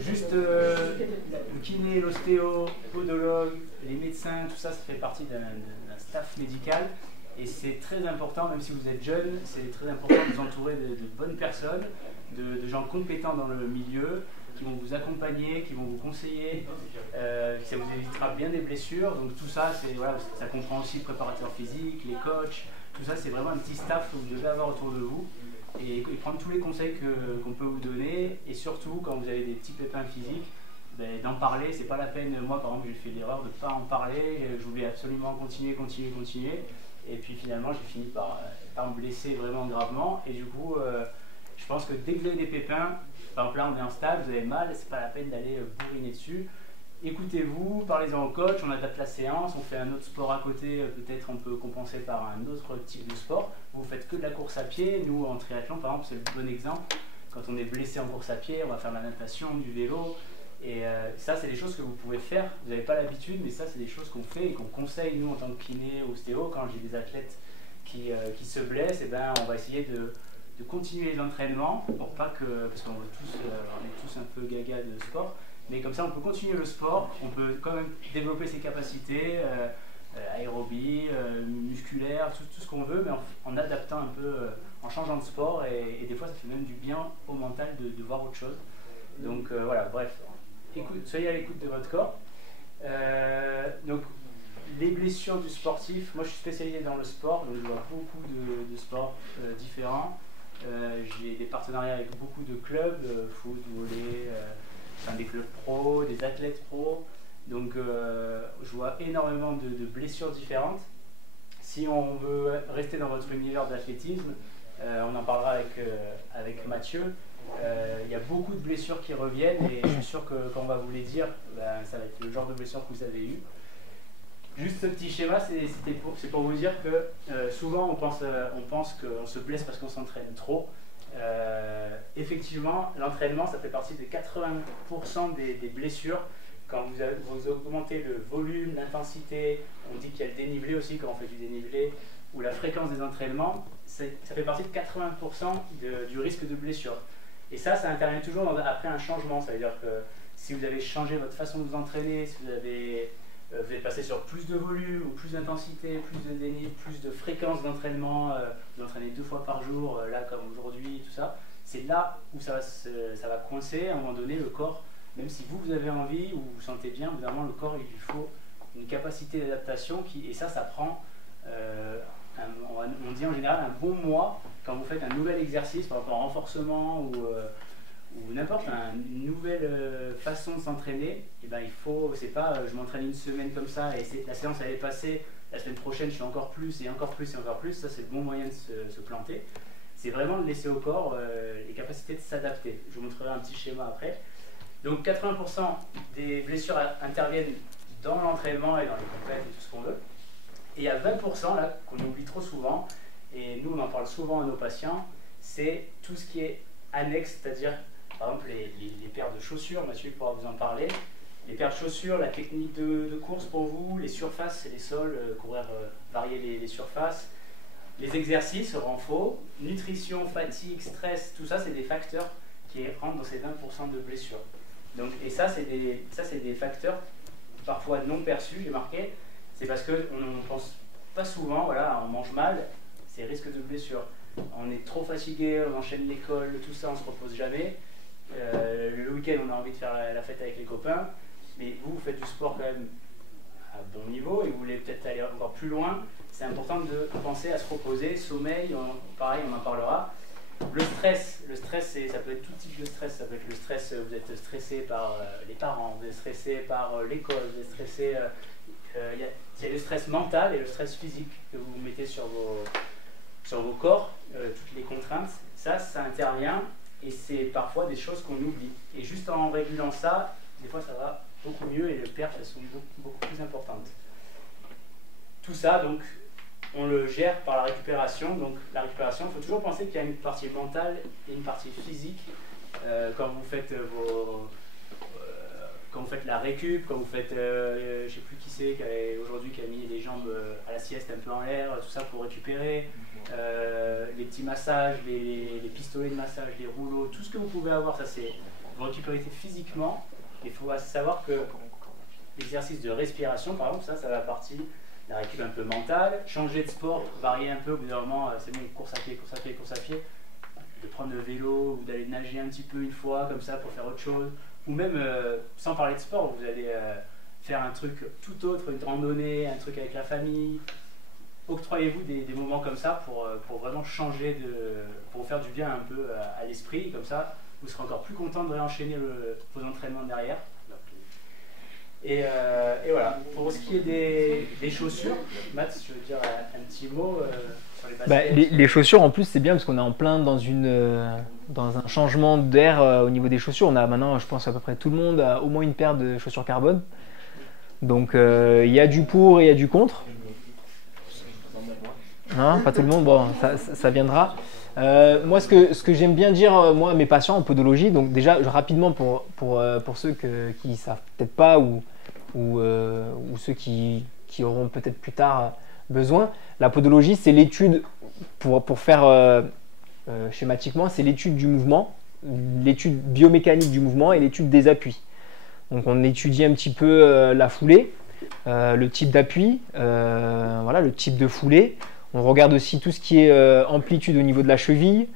Juste le kiné, l'ostéo, podologue, les médecins, tout ça, ça fait partie d'un staff médical. Et c'est très important, même si vous êtes jeune, c'est très important de vous entourer de bonnes personnes, de gens compétents dans le milieu, qui vont vous accompagner, qui vont vous conseiller, ça vous évitera bien des blessures. Donc tout ça, voilà, ça comprend aussi le préparateur physique, les coachs, tout ça c'est vraiment un petit staff que vous devez avoir autour de vous et prendre tous les conseils qu'on peut vous donner et surtout quand vous avez des petits pépins physiques, d'en parler. C'est pas la peine, moi par exemple j'ai fait l'erreur de ne pas en parler, je voulais absolument continuer et puis finalement j'ai fini par me blesser vraiment gravement et du coup je pense que dès que vous avez des pépins, par exemple là on est en stade, vous avez mal, c'est pas la peine d'aller bourriner dessus. Écoutez-vous, parlez-en au coach, on adapte la séance, on fait un autre sport à côté, peut-être on peut compenser par un autre type de sport. Vous faites que de la course à pied, nous en triathlon par exemple c'est le bon exemple. Quand on est blessé en course à pied, on va faire de la natation, du vélo. Et ça c'est des choses que vous pouvez faire, vous n'avez pas l'habitude, mais ça c'est des choses qu'on fait et qu'on conseille nous en tant que kiné, ostéo. Quand j'ai des athlètes qui se blessent, et on va essayer de continuer les entraînements pour pas que, parce qu'on est tous un peu gaga de sport, mais comme ça on peut continuer le sport, on peut quand même développer ses capacités aérobie, musculaires, tout ce qu'on veut, mais en adaptant un peu, en changeant de sport et des fois ça fait même du bien au mental de voir autre chose. Donc voilà, bref, soyez à l'écoute de votre corps. Donc les blessures du sportif, moi je suis spécialisé dans le sport, donc je vois beaucoup de sports différents. J'ai des partenariats avec beaucoup de clubs, foot, volley, des clubs pro, des athlètes pro. Donc je vois énormément de blessures différentes. Si on veut rester dans votre univers d'athlétisme, on en parlera avec Mathieu, il y a beaucoup de blessures qui reviennent et je suis sûr que quand on va vous les dire, ça va être le genre de blessures que vous avez eu. Juste ce petit schéma, c'est pour vous dire que souvent on pense qu'on se blesse parce qu'on s'entraîne trop. Effectivement, l'entraînement, ça fait partie des 80% des blessures. Quand vous augmentez le volume, l'intensité, on dit qu'il y a le dénivelé aussi quand on fait du dénivelé, ou la fréquence des entraînements, ça fait partie de 80% du risque de blessure. Et ça intervient toujours après un changement. Ça veut dire que si vous avez changé votre façon de vous entraîner, si vous êtes passé sur plus de volume, ou plus d'intensité, plus de dénivelé, plus de fréquence d'entraînement, vous entraînez 2 fois par jour, là comme aujourd'hui, tout ça, c'est là où ça va coincer. À un moment donné, le corps, même si vous avez envie ou vous vous sentez bien, évidemment, le corps, il lui faut une capacité d'adaptation et ça prend, on dit en général un bon mois quand vous faites un nouvel exercice, par exemple en renforcement ou n'importe, une nouvelle façon de s'entraîner. Et ben il faut, c'est pas je m'entraîne une semaine comme ça et la séance elle est passée, la semaine prochaine je fais encore plus et encore plus et encore plus. Ça c'est le bon moyen de se planter. C'est vraiment de laisser au corps les capacités de s'adapter. Je vous montrerai un petit schéma après. Donc 80% des blessures interviennent dans l'entraînement et dans les compètes et tout ce qu'on veut. Et il y a 20% là qu'on oublie trop souvent, et nous on en parle souvent à nos patients, c'est tout ce qui est annexe, c'est-à-dire par exemple les paires de chaussures. Mathieu pourra vous en parler. Les paires de chaussures, la technique de course pour vous, les surfaces et les sols, varier les surfaces, les exercices, renfort, nutrition, fatigue, stress, tout ça c'est des facteurs qui rentrent dans ces 20% de blessures. Donc, et ça c'est des facteurs parfois non perçus, j'ai marqué. C'est parce qu'on ne pense pas souvent, voilà, on mange mal, c'est risque de blessure. On est trop fatigué, on enchaîne l'école, tout ça, on ne se repose jamais. Le week-end, on a envie de faire la fête avec les copains, mais vous faites du sport quand même à bon niveau et vous voulez peut-être aller encore plus loin. C'est important de penser à se reposer, sommeil, pareil, on en parlera. Le stress, ça peut être tout type de stress. Ça peut être le stress, vous êtes stressé par les parents, vous êtes stressé par l'école, vous êtes stressé... il y a le stress mental et le stress physique que vous mettez sur vos corps, toutes les contraintes. Ça intervient et c'est parfois des choses qu'on oublie. Et juste en régulant ça, des fois ça va beaucoup mieux et les pertes elles sont beaucoup plus importantes. Tout ça, donc, on le gère par la récupération. Donc la récupération, il faut toujours penser qu'il y a une partie mentale et une partie physique. Quand vous faites quand vous faites la récup, quand vous faites, je ne sais plus qui c'est aujourd'hui qui a mis les jambes à la sieste un peu en l'air, tout ça pour récupérer, les petits massages, les pistolets de massage, les rouleaux, tout ce que vous pouvez avoir, ça c'est vous récupérez physiquement. Il faut savoir que l'exercice de respiration, par exemple, ça va partie la récup un peu mentale, changer de sport, varier un peu, au bout d'un moment, c'est bon, course à pied, de prendre le vélo ou d'aller nager un petit peu une fois, comme ça, pour faire autre chose. Ou même, sans parler de sport, vous allez faire un truc tout autre, une randonnée, un truc avec la famille. Octroyez-vous des moments comme ça pour vraiment changer, pour vous faire du bien un peu à l'esprit. Comme ça, vous serez encore plus content de réenchaîner vos entraînements derrière. Et voilà. Pour ce qui est des chaussures, Matt, je veux dire un petit mot sur les baskets. Les chaussures, en plus, c'est bien parce qu'on est en plein dans un changement d'air au niveau des chaussures. On a maintenant, je pense, à peu près tout le monde a au moins une paire de chaussures carbone. Donc, il y a du pour et il y a du contre. Hein, pas tout le monde, bon, ça viendra. Moi, ce que j'aime bien dire moi, à mes patients en podologie, donc déjà, rapidement, pour ceux qui ne savent peut-être pas ou ceux qui auront peut-être plus tard besoin, la podologie, c'est l'étude, pour faire schématiquement, c'est l'étude du mouvement, l'étude biomécanique du mouvement et l'étude des appuis. Donc on étudie un petit peu la foulée, le type d'appui, voilà, le type de foulée. On regarde aussi tout ce qui est amplitude au niveau de la cheville,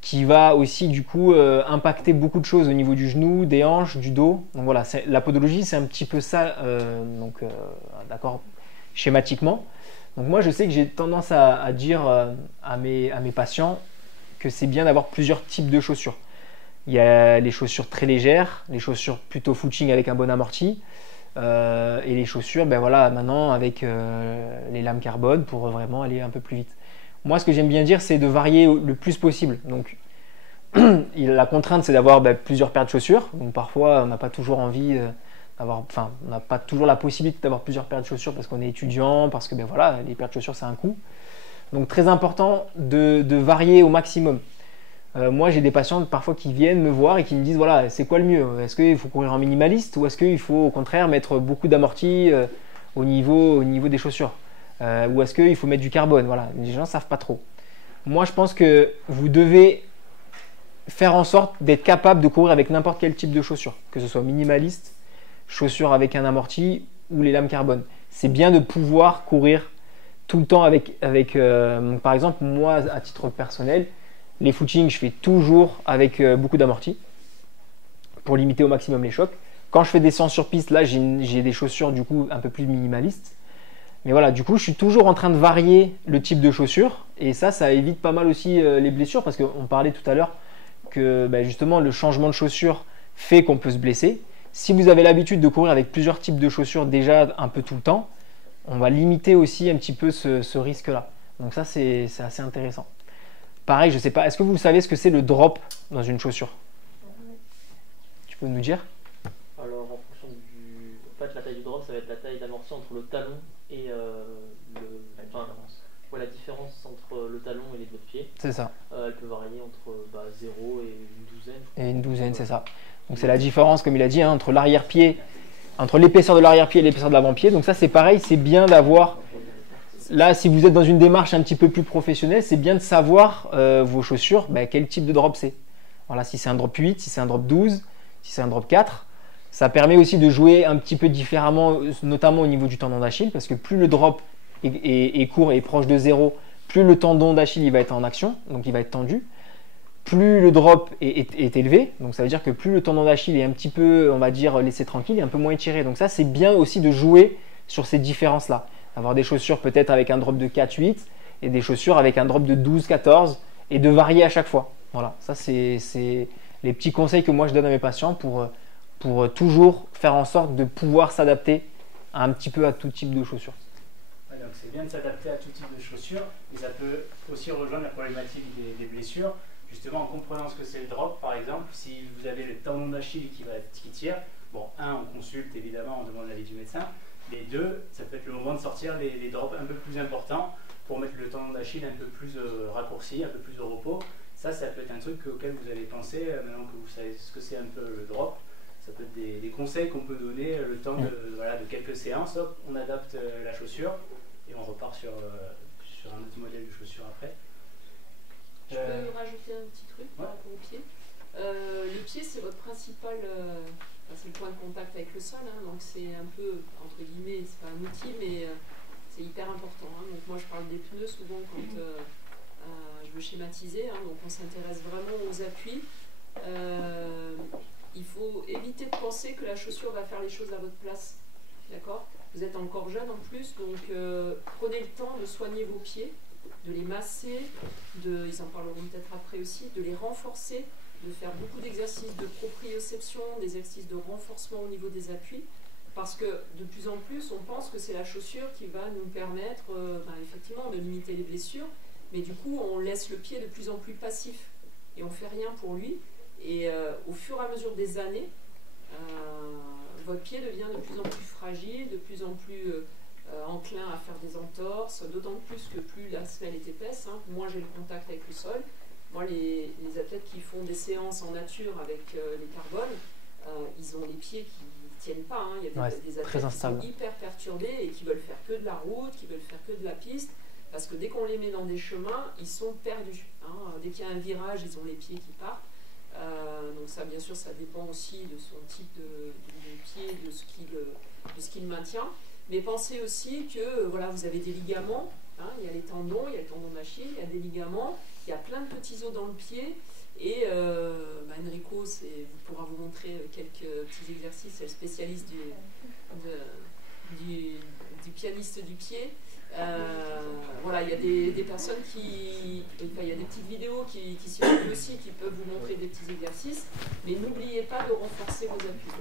qui va aussi du coup impacter beaucoup de choses au niveau du genou, des hanches, du dos. Donc voilà, la podologie, c'est un petit peu ça, d'accord, schématiquement. Donc moi, je sais que j'ai tendance à dire à mes patients que c'est bien d'avoir plusieurs types de chaussures. Il y a les chaussures très légères, les chaussures plutôt footing avec un bon amorti. Et les chaussures, ben voilà, maintenant avec les lames carbone pour vraiment aller un peu plus vite. Moi, ce que j'aime bien dire, c'est de varier le plus possible. Donc, la contrainte, c'est d'avoir plusieurs paires de chaussures. Donc, parfois, on n'a pas toujours envie d'avoir, enfin, on n'a pas toujours la possibilité d'avoir plusieurs paires de chaussures parce qu'on est étudiant, parce que ben voilà, les paires de chaussures, c'est un coût. Donc, très important de varier au maximum. Moi, j'ai des patients parfois qui viennent me voir et qui me disent voilà, c'est quoi le mieux? Est-ce qu'il faut courir en minimaliste ou est-ce qu'il faut au contraire mettre beaucoup d'amortis au niveau des chaussures? Ou est-ce qu'il faut mettre du carbone? Voilà, les gens ne savent pas trop. Moi, je pense que vous devez faire en sorte d'être capable de courir avec n'importe quel type de chaussures, que ce soit minimaliste, chaussures avec un amorti ou les lames carbone. C'est bien de pouvoir courir tout le temps avec par exemple, moi, à titre personnel, les footings, je fais toujours avec beaucoup d'amortis pour limiter au maximum les chocs. Quand je fais des séances sur piste, là, j'ai des chaussures du coup un peu plus minimalistes. Mais voilà, du coup, je suis toujours en train de varier le type de chaussures et ça évite pas mal aussi les blessures parce qu'on parlait tout à l'heure que justement le changement de chaussures fait qu'on peut se blesser. Si vous avez l'habitude de courir avec plusieurs types de chaussures déjà un peu tout le temps, on va limiter aussi un petit peu ce risque-là. Donc ça, c'est assez intéressant. Pareil, je ne sais pas, est-ce que vous savez ce que c'est le drop dans une chaussure? Tu peux nous dire? Alors, en fonction en fait, la taille du drop, ça va être la taille d'amorti entre le talon et la différence entre le talon et les doigts de pied. C'est ça. Elle peut varier entre 0 et une douzaine. Et une douzaine, c'est ça. Donc c'est la différence, comme il a dit, hein, entre l'arrière-pied, entre l'épaisseur de l'arrière-pied et l'épaisseur de l'avant-pied. Donc ça, c'est pareil, c'est bien d'avoir... Là, si vous êtes dans une démarche un petit peu plus professionnelle, c'est bien de savoir vos chaussures, quel type de drop c'est. Voilà, si c'est un drop 8, si c'est un drop 12, si c'est un drop 4. Ça permet aussi de jouer un petit peu différemment, notamment au niveau du tendon d'Achille, parce que plus le drop est court et proche de 0, plus le tendon d'Achille il va être en action, donc il va être tendu. Plus le drop est élevé, donc ça veut dire que plus le tendon d'Achille est un petit peu, on va dire, laissé tranquille, et un peu moins étiré. Donc ça, c'est bien aussi de jouer sur ces différences-là. Avoir des chaussures peut-être avec un drop de 4-8 et des chaussures avec un drop de 12-14 et de varier à chaque fois. Voilà, ça c'est les petits conseils que moi je donne à mes patients pour toujours faire en sorte de pouvoir s'adapter un petit peu à tout type de chaussures. Ouais, donc c'est bien de s'adapter à tout type de chaussures et ça peut aussi rejoindre la problématique des blessures. Justement en comprenant ce que c'est le drop, par exemple, si vous avez le tendon d'Achille qui tire, bon, on consulte évidemment, on demande l'avis du médecin. Les deux, ça peut être le moment de sortir les drops un peu plus importants pour mettre le tendon d'Achille un peu plus raccourci, un peu plus au repos. Ça peut être un truc auquel vous avez pensé, maintenant que vous savez ce que c'est un peu le drop. Ça peut être des conseils qu'on peut donner le temps de quelques séances. Hop, on adapte la chaussure et on repart sur un autre modèle de chaussure après. Je peux rajouter un petit truc par rapport au pied. Le pied, c'est votre principal... c'est le point de contact avec le sol, hein, donc c'est un peu, entre guillemets, c'est pas un outil, mais c'est hyper important. Hein. Donc moi je parle des pneus souvent quand je veux schématiser, hein, donc on s'intéresse vraiment aux appuis. Il faut éviter de penser que la chaussure va faire les choses à votre place. D'accord? Vous êtes encore jeune en plus, donc prenez le temps de soigner vos pieds, de les masser, ils en parleront peut-être après aussi, de les renforcer, de faire beaucoup d'exercices de proprioception, des exercices de renforcement au niveau des appuis, parce que de plus en plus, on pense que c'est la chaussure qui va nous permettre effectivement de limiter les blessures, mais du coup, on laisse le pied de plus en plus passif et on ne fait rien pour lui. Et au fur et à mesure des années, votre pied devient de plus en plus fragile, de plus en plus enclin à faire des entorses, d'autant plus que plus la semelle est épaisse, hein, moins j'ai le contact avec le sol. Moi, les athlètes qui font des séances en nature avec les carbones, ils ont les pieds qui ne tiennent pas. Hein. Il y a des athlètes qui sont hyper perturbés et qui veulent faire que de la route, qui veulent faire que de la piste, parce que dès qu'on les met dans des chemins, ils sont perdus. Hein. Dès qu'il y a un virage, ils ont les pieds qui partent. Donc ça, bien sûr, ça dépend aussi de son type de pied, de ce qu'il maintient. Mais pensez aussi que vous avez des ligaments. Hein. Il y a les tendons, il y a le tendon d'Achille, il y a des ligaments. Il y a plein de petits os dans le pied et Enrico pourra vous montrer quelques petits exercices, c'est le spécialiste du pianiste du pied. Il y a des personnes il y a des petites vidéos qui circulent aussi qui peuvent vous montrer des petits exercices, mais n'oubliez pas de renforcer vos appuis.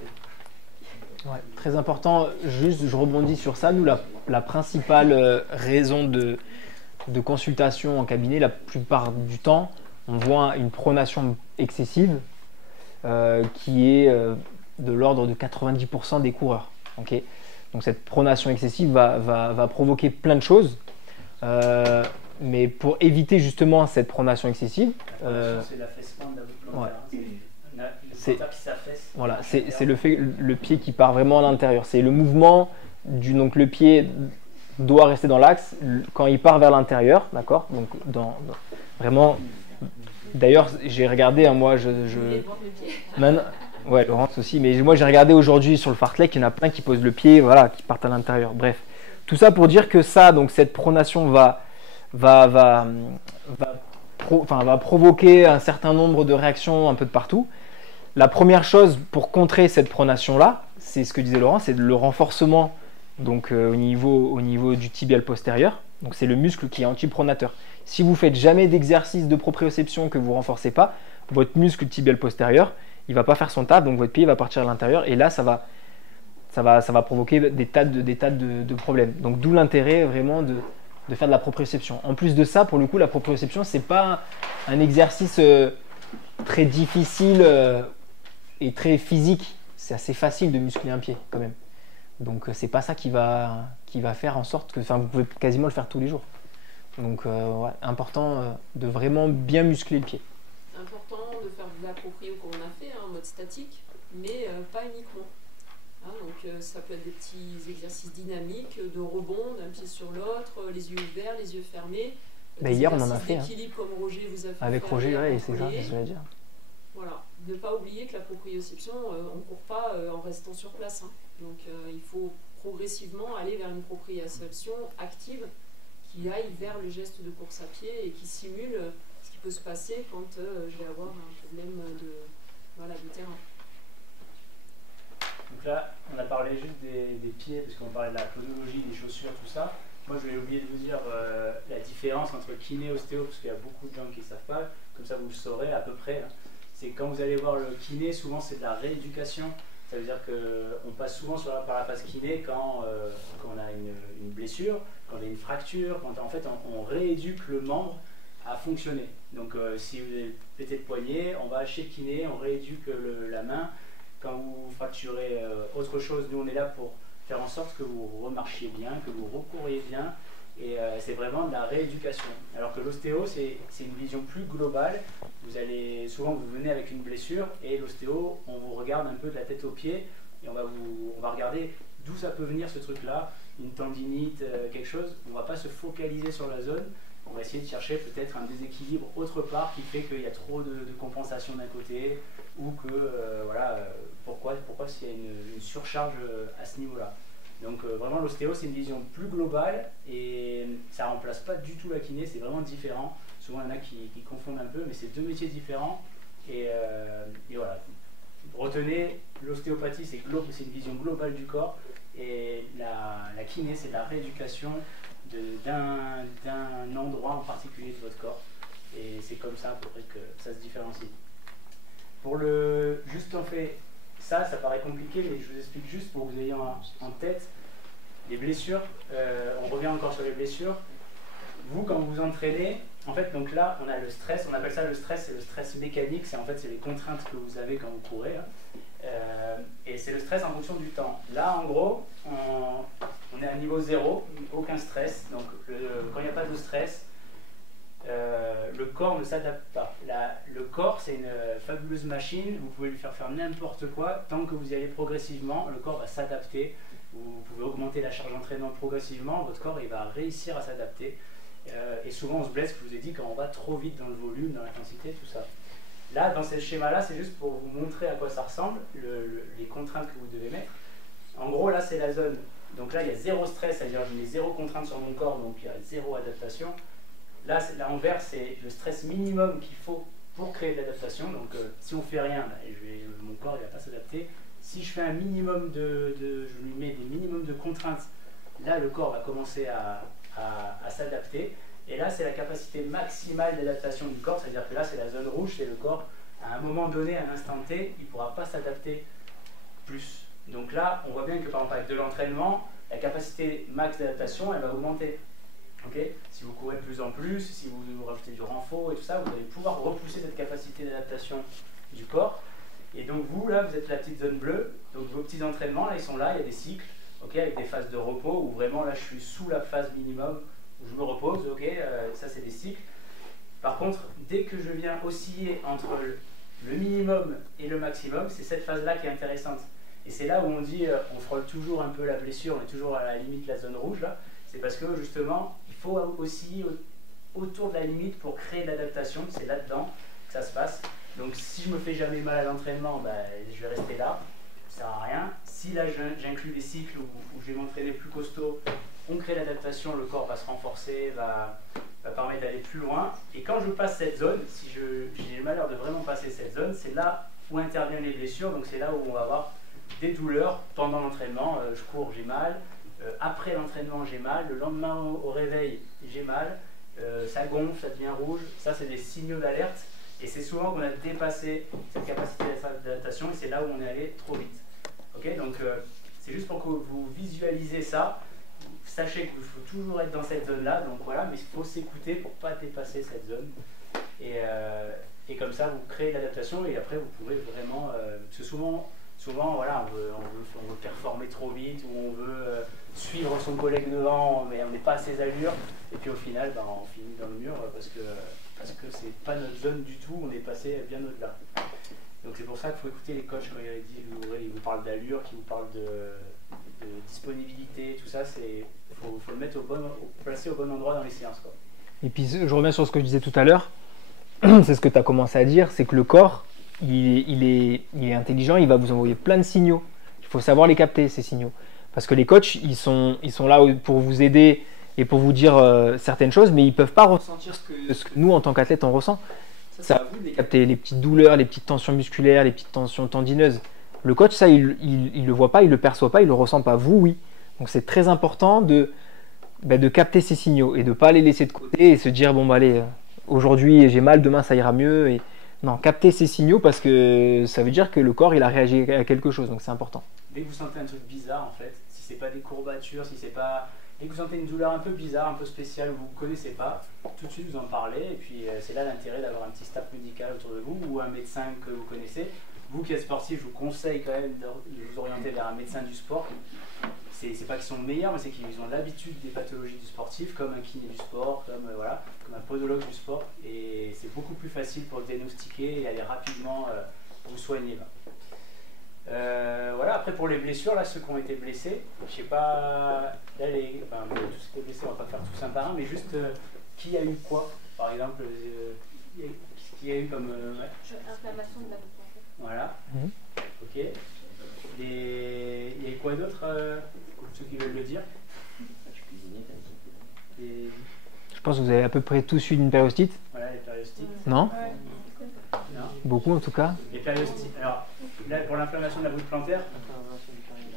Ouais, très important. Juste, je rebondis sur ça. Nous, la principale raison de consultation en cabinet, la plupart du temps, on voit une pronation excessive qui est de l'ordre de 90% des coureurs. Okay, donc cette pronation excessive va provoquer plein de choses. Mais pour éviter justement cette pronation excessive, c'est l'affaissement de la plantaire. C'est qui s'affaisse. Voilà, c'est le pied qui part vraiment à l'intérieur. C'est le mouvement donc le pied doit rester dans l'axe quand il part vers l'intérieur, d'accord. Donc vraiment. D'ailleurs, j'ai regardé, hein, moi, maintenant, ouais, Laurence aussi, mais moi j'ai regardé aujourd'hui sur le fartlek, il y en a plein qui posent le pied, voilà, qui partent à l'intérieur. Bref, tout ça pour dire que ça, donc cette pronation va provoquer un certain nombre de réactions un peu de partout. La première chose pour contrer cette pronation-là, c'est ce que disait Laurent, c'est le renforcement donc, au niveau du tibial postérieur. Donc c'est le muscle qui est antipronateur. Si vous faites jamais d'exercice de proprioception que vous renforcez pas, votre muscle tibial postérieur, il va pas faire son taf, donc votre pied va partir à l'intérieur et là ça va provoquer des tas de problèmes. Donc d'où l'intérêt vraiment de faire de la proprioception. En plus de ça, pour le coup, la proprioception, c'est pas un exercice très difficile et très physique. C'est assez facile de muscler un pied quand même. Donc c'est pas ça qui va faire en sorte que, vous pouvez quasiment le faire tous les jours. Donc ouais, important de vraiment bien muscler le pied. C'est important de faire de la proprio comme on a fait, en mode statique, mais pas uniquement. Hein, donc ça peut être des petits exercices dynamiques de rebond d'un pied sur l'autre, les yeux ouverts, les yeux fermés. Hier on en a fait. D'équilibre comme Roger vous a fait. Avec Roger, ouais, c'est ça, je voulais dire. Voilà, ne pas oublier que la proprioception, on ne court pas en restant sur place. Hein. Donc il faut progressivement aller vers une proprioception active qui aille vers le geste de course à pied et qui simule ce qui peut se passer quand je vais avoir un problème de terrain. Donc là, on a parlé juste des pieds, parce qu'on parlait de la podologie, des chaussures, tout ça. Moi, je vais oublier de vous dire la différence entre kiné et ostéo, parce qu'il y a beaucoup de gens qui ne savent pas, comme ça vous le saurez à peu près. Hein. C'est quand vous allez voir le kiné, souvent c'est de la rééducation. Ça veut dire qu'on passe souvent par la phase kiné quand on a une blessure, quand on a une fracture, quand en fait on rééduque le membre à fonctionner. Donc si vous avez pété le poignet, on va chez le kiné, on rééduque la main. Quand vous fracturez autre chose, nous on est là pour faire en sorte que vous remarchiez bien, que vous recouriez bien. Et c'est vraiment de la rééducation. Alors que l'ostéo, c'est une vision plus globale. Souvent vous venez avec une blessure et l'ostéo, on vous regarde un peu de la tête aux pieds et on va regarder d'où ça peut venir ce truc-là, une tendinite, quelque chose. On ne va pas se focaliser sur la zone. On va essayer de chercher peut-être un déséquilibre autre part qui fait qu'il y a trop de compensation d'un côté ou que pourquoi s'il y a une surcharge à ce niveau-là. Donc vraiment l'ostéo c'est une vision plus globale et ça ne remplace pas du tout la kiné, c'est vraiment différent. Souvent il y en a qui confondent un peu, mais c'est deux métiers différents et voilà. Retenez, l'ostéopathie c'est une vision globale du corps et la kiné c'est la rééducation d'un endroit en particulier de votre corps et c'est comme ça à peu près que ça se différencie. Juste en fait, ça paraît compliqué, mais je vous explique juste pour que vous ayez en tête les blessures. On revient encore sur les blessures. Vous, quand vous vous entraînez, en fait, donc là, on a le stress. On appelle ça le stress, c'est le stress mécanique. C'est les contraintes que vous avez quand vous courez. Hein. Et c'est le stress en fonction du temps. Là, en gros, on est à niveau 0, aucun stress. Donc, quand il n'y a pas de stress, le corps ne s'adapte pas. Le corps, c'est une fabuleuse machine. Vous pouvez lui faire n'importe quoi. Tant que vous y allez progressivement, le corps va s'adapter. Vous pouvez augmenter la charge d'entraînement progressivement. Votre corps, il va réussir à s'adapter. Et souvent, on se blesse, je vous ai dit, quand on va trop vite dans le volume, dans l'intensité, tout ça. Là, dans ce schéma-là, c'est juste pour vous montrer à quoi ça ressemble, les contraintes que vous devez mettre. En gros, là, c'est la zone. Donc là, il y a zéro stress, c'est-à-dire je mets zéro contrainte sur mon corps, donc il y a zéro adaptation. Là, l'envers, c'est le stress minimum qu'il faut pour créer de l'adaptation. Donc, si on ne fait rien, mon corps ne va pas s'adapter. Si je fais un minimum je lui mets des minimums de contraintes, là, le corps va commencer à s'adapter. Et là, c'est la capacité maximale d'adaptation du corps, c'est-à-dire que là, c'est la zone rouge, c'est le corps. À un moment donné, à un instant T, il ne pourra pas s'adapter plus. Donc là, on voit bien que par exemple avec de l'entraînement, la capacité max d'adaptation, elle va augmenter. Okay, si vous courez de plus en plus, si vous rajoutez du renfort et tout ça, vous allez pouvoir repousser cette capacité d'adaptation du corps. Et donc vous, là, vous êtes la petite zone bleue. Donc vos petits entraînements, là, ils sont là, il y a des cycles, okay, avec des phases de repos, où vraiment, là, je suis sous la phase minimum, où je me repose, okay, ça, c'est des cycles. Par contre, dès que je viens osciller entre le minimum et le maximum, c'est cette phase-là qui est intéressante. Et c'est là où on dit, on frôle toujours un peu la blessure, on est toujours à la limite de la zone rouge, là. C'est parce que, justement, il faut osciller autour de la limite pour créer de l'adaptation. C'est là-dedans que ça se passe. Donc, si je me fais jamais mal à l'entraînement, ben, je vais rester là. Ça sert à rien. Si là, j'inclus des cycles où je vais m'entraîner plus costaud, on crée l'adaptation, le corps va se renforcer, va permettre d'aller plus loin. Et quand je passe cette zone, si j'ai le malheur de vraiment passer cette zone, c'est là où interviennent les blessures. Donc, c'est là où on va avoir des douleurs pendant l'entraînement. Je cours, j'ai mal. Après l'entraînement, j'ai mal. Le lendemain au réveil, j'ai mal. Ça gonfle, ça devient rouge. Ça, c'est des signaux d'alerte. Et c'est souvent qu'on a dépassé cette capacité d'adaptation et c'est là où on est allé trop vite. Okay, donc, c'est juste pour que vous visualisez ça. Sachez qu'il faut toujours être dans cette zone-là. Donc voilà, mais il faut s'écouter pour ne pas dépasser cette zone. Et comme ça, vous créez l'adaptation et après, vous pouvez vraiment... parce que souvent, voilà, on veut performer trop vite ou on veut suivre son collègue devant, mais on n'est pas à ses allures. Et puis au final, ben, on finit dans le mur parce que c'est pas notre zone du tout, on est passé bien au-delà. Donc c'est pour ça qu'il faut écouter les coachs quand ils vous parlent d'allure, qu'ils vous parlent de disponibilité, tout ça, il faut le mettre placer au bon endroit dans les séances, quoi. Et puis je reviens sur ce que je disais tout à l'heure, c'est ce que tu as commencé à dire, c'est que le corps, il est intelligent, il va vous envoyer plein de signaux. Il faut savoir les capter, ces signaux. Parce que les coachs, ils sont là pour vous aider et pour vous dire certaines choses, mais ils ne peuvent pas ressentir ce que nous, en tant qu'athlètes, on ressent. C'est à vous de les capter, les petites douleurs, les petites tensions musculaires, les petites tensions tendineuses. Le coach, ça, il ne le voit pas, il ne le perçoit pas, il ne le ressent pas. Vous, oui. Donc c'est très important de capter ces signaux et de ne pas les laisser de côté et se dire, bon, bah, allez, aujourd'hui j'ai mal, demain ça ira mieux. Et... Non, capter ces signaux parce que ça veut dire que le corps, il a réagi à quelque chose, donc c'est important. Dès que vous sentez un truc bizarre, en fait, si c'est pas des courbatures, si c'est pas... Dès que vous sentez une douleur un peu bizarre, un peu spéciale, vous ne connaissez pas, tout de suite vous en parlez, et puis c'est là l'intérêt d'avoir un petit staff médical autour de vous, ou un médecin que vous connaissez. Vous qui êtes sportif, je vous conseille quand même de vous orienter vers un médecin du sport. C'est pas qu'ils sont meilleurs, mais c'est qu'ils ont l'habitude des pathologies du sportif, comme un kiné du sport, comme un podologue du sport, et c'est beaucoup plus facile pour diagnostiquer et aller rapidement vous soigner. Voilà, après pour les blessures, là, ceux qui ont été blessés, je sais pas, là, tous ceux qui étaient blessés, on va pas faire tous un par un, mais juste qui a eu quoi, par exemple, qu'est-ce qu'il y a eu comme... Inflammation de la bouche. Voilà, ok. Il y a eu quoi d'autre, ceux qui veulent le dire? Je pense que vous avez à peu près tous eu une périostite. Voilà, les périostites. Non? Non. Beaucoup en tout cas. Les périostites. Alors, là, pour l'inflammation de la voûte plantaire,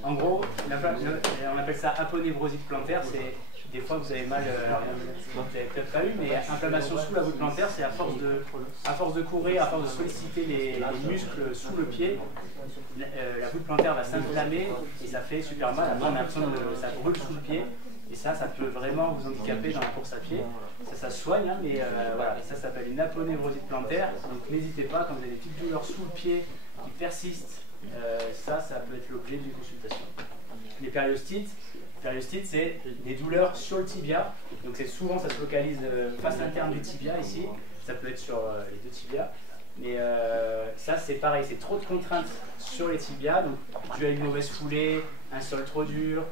en gros, on appelle ça aponévrosite plantaire. C'est des fois vous avez mal, alors vous n'avez peut-être pas eu, mais inflammation sous la voûte plantaire, c'est à force de courir, à force de solliciter les muscles sous le pied, la voûte plantaire va s'inflammer et ça fait super mal. Après, on a l'impression que ça brûle sous le pied. Et ça peut vraiment vous handicaper dans la course à pied. Ça se soigne, hein, mais voilà. Et ça s'appelle une aponévrosite plantaire. Donc n'hésitez pas, quand vous avez des petites douleurs sous le pied qui persistent, ça peut être l'objet d'une consultation. Les périostites, c'est des douleurs sur le tibia. Donc souvent, ça se localise face interne du tibia ici. Ça peut être sur les deux tibias. Mais ça, c'est pareil, c'est trop de contraintes sur les tibias. Donc, dû à une mauvaise foulée, un sol trop dur,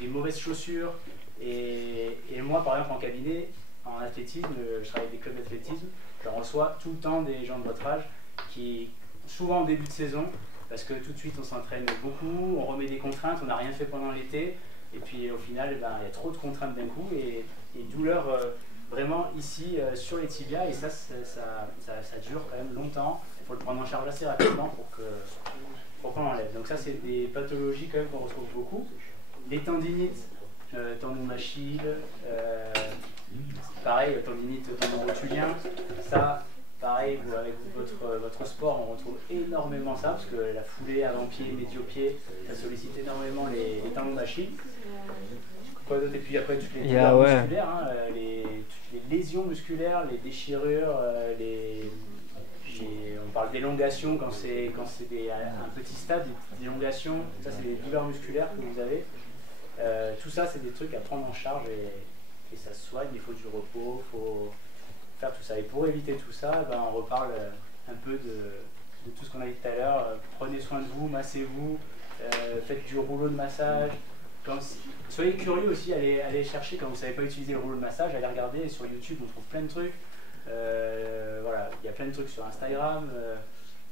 des mauvaises chaussures. Et moi, par exemple, en cabinet, en athlétisme, je travaille avec des clubs d'athlétisme, je reçois tout le temps des gens de votre âge qui, souvent au début de saison, parce que tout de suite on s'entraîne beaucoup, on remet des contraintes, on n'a rien fait pendant l'été, et puis au final, il y a trop de contraintes d'un coup, et douleurs vraiment ici sur les tibias, et ça dure quand même longtemps. Il faut le prendre en charge assez rapidement pour qu'on l'enlève. Donc ça, c'est des pathologies quand même qu'on retrouve beaucoup. Les tendinites, tendon d'Achille, pareil, tendinite, tendon rotulien, ça pareil, avec votre sport, on retrouve énormément ça, parce que la foulée avant-pied, médio-pied, ça sollicite énormément les tendons d'Achille. Quoi d'autre? Et puis après, toutes les douleurs musculaires, hein, toutes les lésions musculaires, les déchirures, on parle d'élongation quand c'est un petit stade, des petites élongations, ça c'est des douleurs musculaires que vous avez. Tout ça, c'est des trucs à prendre en charge et ça se soigne, il faut du repos, il faut faire tout ça. Et pour éviter tout ça, ben, on reparle un peu de tout ce qu'on a dit tout à l'heure. Prenez soin de vous, massez-vous, faites du rouleau de massage. Soyez curieux aussi, allez chercher quand vous ne savez pas utiliser le rouleau de massage, allez regarder sur YouTube, on trouve plein de trucs. Voilà, il y a plein de trucs sur Instagram,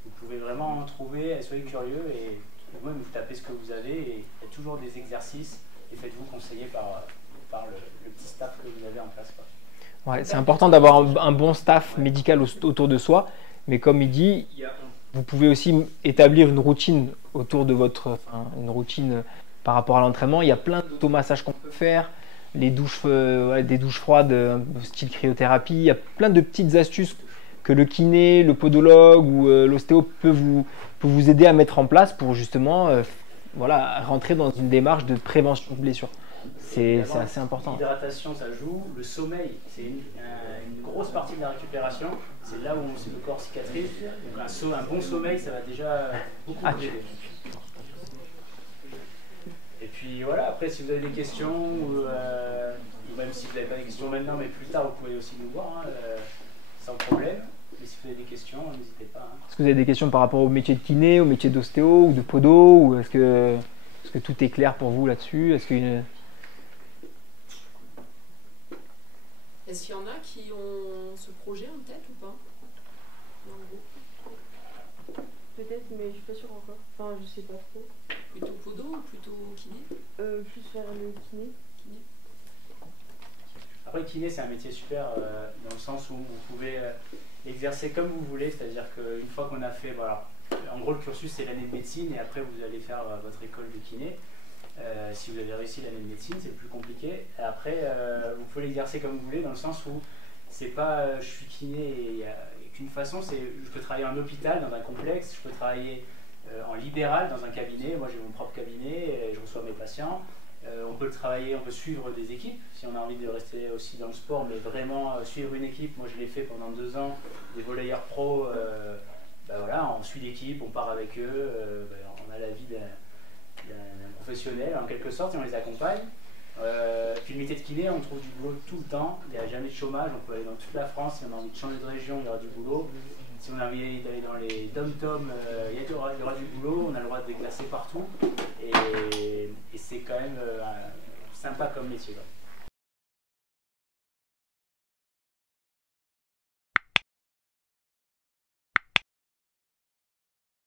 vous pouvez vraiment en trouver, soyez curieux et vous tapez ce que vous avez et il y a toujours des exercices et faites-vous conseiller par le petit staff que vous avez en place. Quoi. Ouais, c'est important d'avoir un bon staff médical autour de soi, mais comme il dit, vous pouvez aussi établir une routine autour de une routine par rapport à l'entraînement. Il y a plein d'automassages qu'on peut faire, les douches, des douches froides style cryothérapie, il y a plein de petites astuces que le kiné, le podologue ou l'ostéo peut vous aider à mettre en place pour justement rentrer dans une démarche de prévention de blessures. C'est assez important. L'hydratation, ça joue. Le sommeil, c'est une grosse partie de la récupération. C'est là où le corps cicatrise. Donc un bon sommeil, ça va déjà beaucoup aider. Et puis voilà, après si vous avez des questions, ou même si vous n'avez pas des questions maintenant, mais plus tard, vous pouvez aussi nous voir, hein, sans problème. Et si vous avez des questions, n'hésitez pas. Hein. Est-ce que vous avez des questions par rapport au métier de kiné, au métier d'ostéo ou de podo, ou est-ce que tout est clair pour vous là-dessus? Est-ce qu'il y en a qui ont ce projet en tête ou pas? Peut-être, mais je suis pas sûre encore. Enfin, je sais pas trop. Plutôt podo ou plutôt kiné? Plus vers le kiné. Après, kiné, c'est un métier super dans le sens où vous pouvez exercer comme vous voulez, c'est-à-dire qu'une fois qu'on a fait, voilà, en gros, le cursus, c'est l'année de médecine et après, vous allez faire votre école de kiné. Si vous avez réussi l'année de médecine, c'est plus compliqué. Et après, vous pouvez l'exercer comme vous voulez, dans le sens où c'est pas je suis kiné et qu'une façon, c'est je peux travailler en hôpital, dans un complexe, je peux travailler en libéral, dans un cabinet. Moi, j'ai mon propre cabinet, et je reçois mes patients. On peut travailler, on peut suivre des équipes, si on a envie de rester aussi dans le sport, mais vraiment suivre une équipe. Moi, je l'ai fait pendant 2 ans, des volleyeurs pro. Voilà, on suit l'équipe, on part avec eux, on a la vie d'un professionnel en quelque sorte et on les accompagne. Puis le métier de kiné, on trouve du boulot tout le temps, il n'y a jamais de chômage, on peut aller dans toute la France, si on a envie de changer de région, il y aura du boulot. Si on a envie d'aller dans les dom-toms, il y aura du boulot, on a le droit de déclasser partout et c'est quand même sympa comme métier. Là.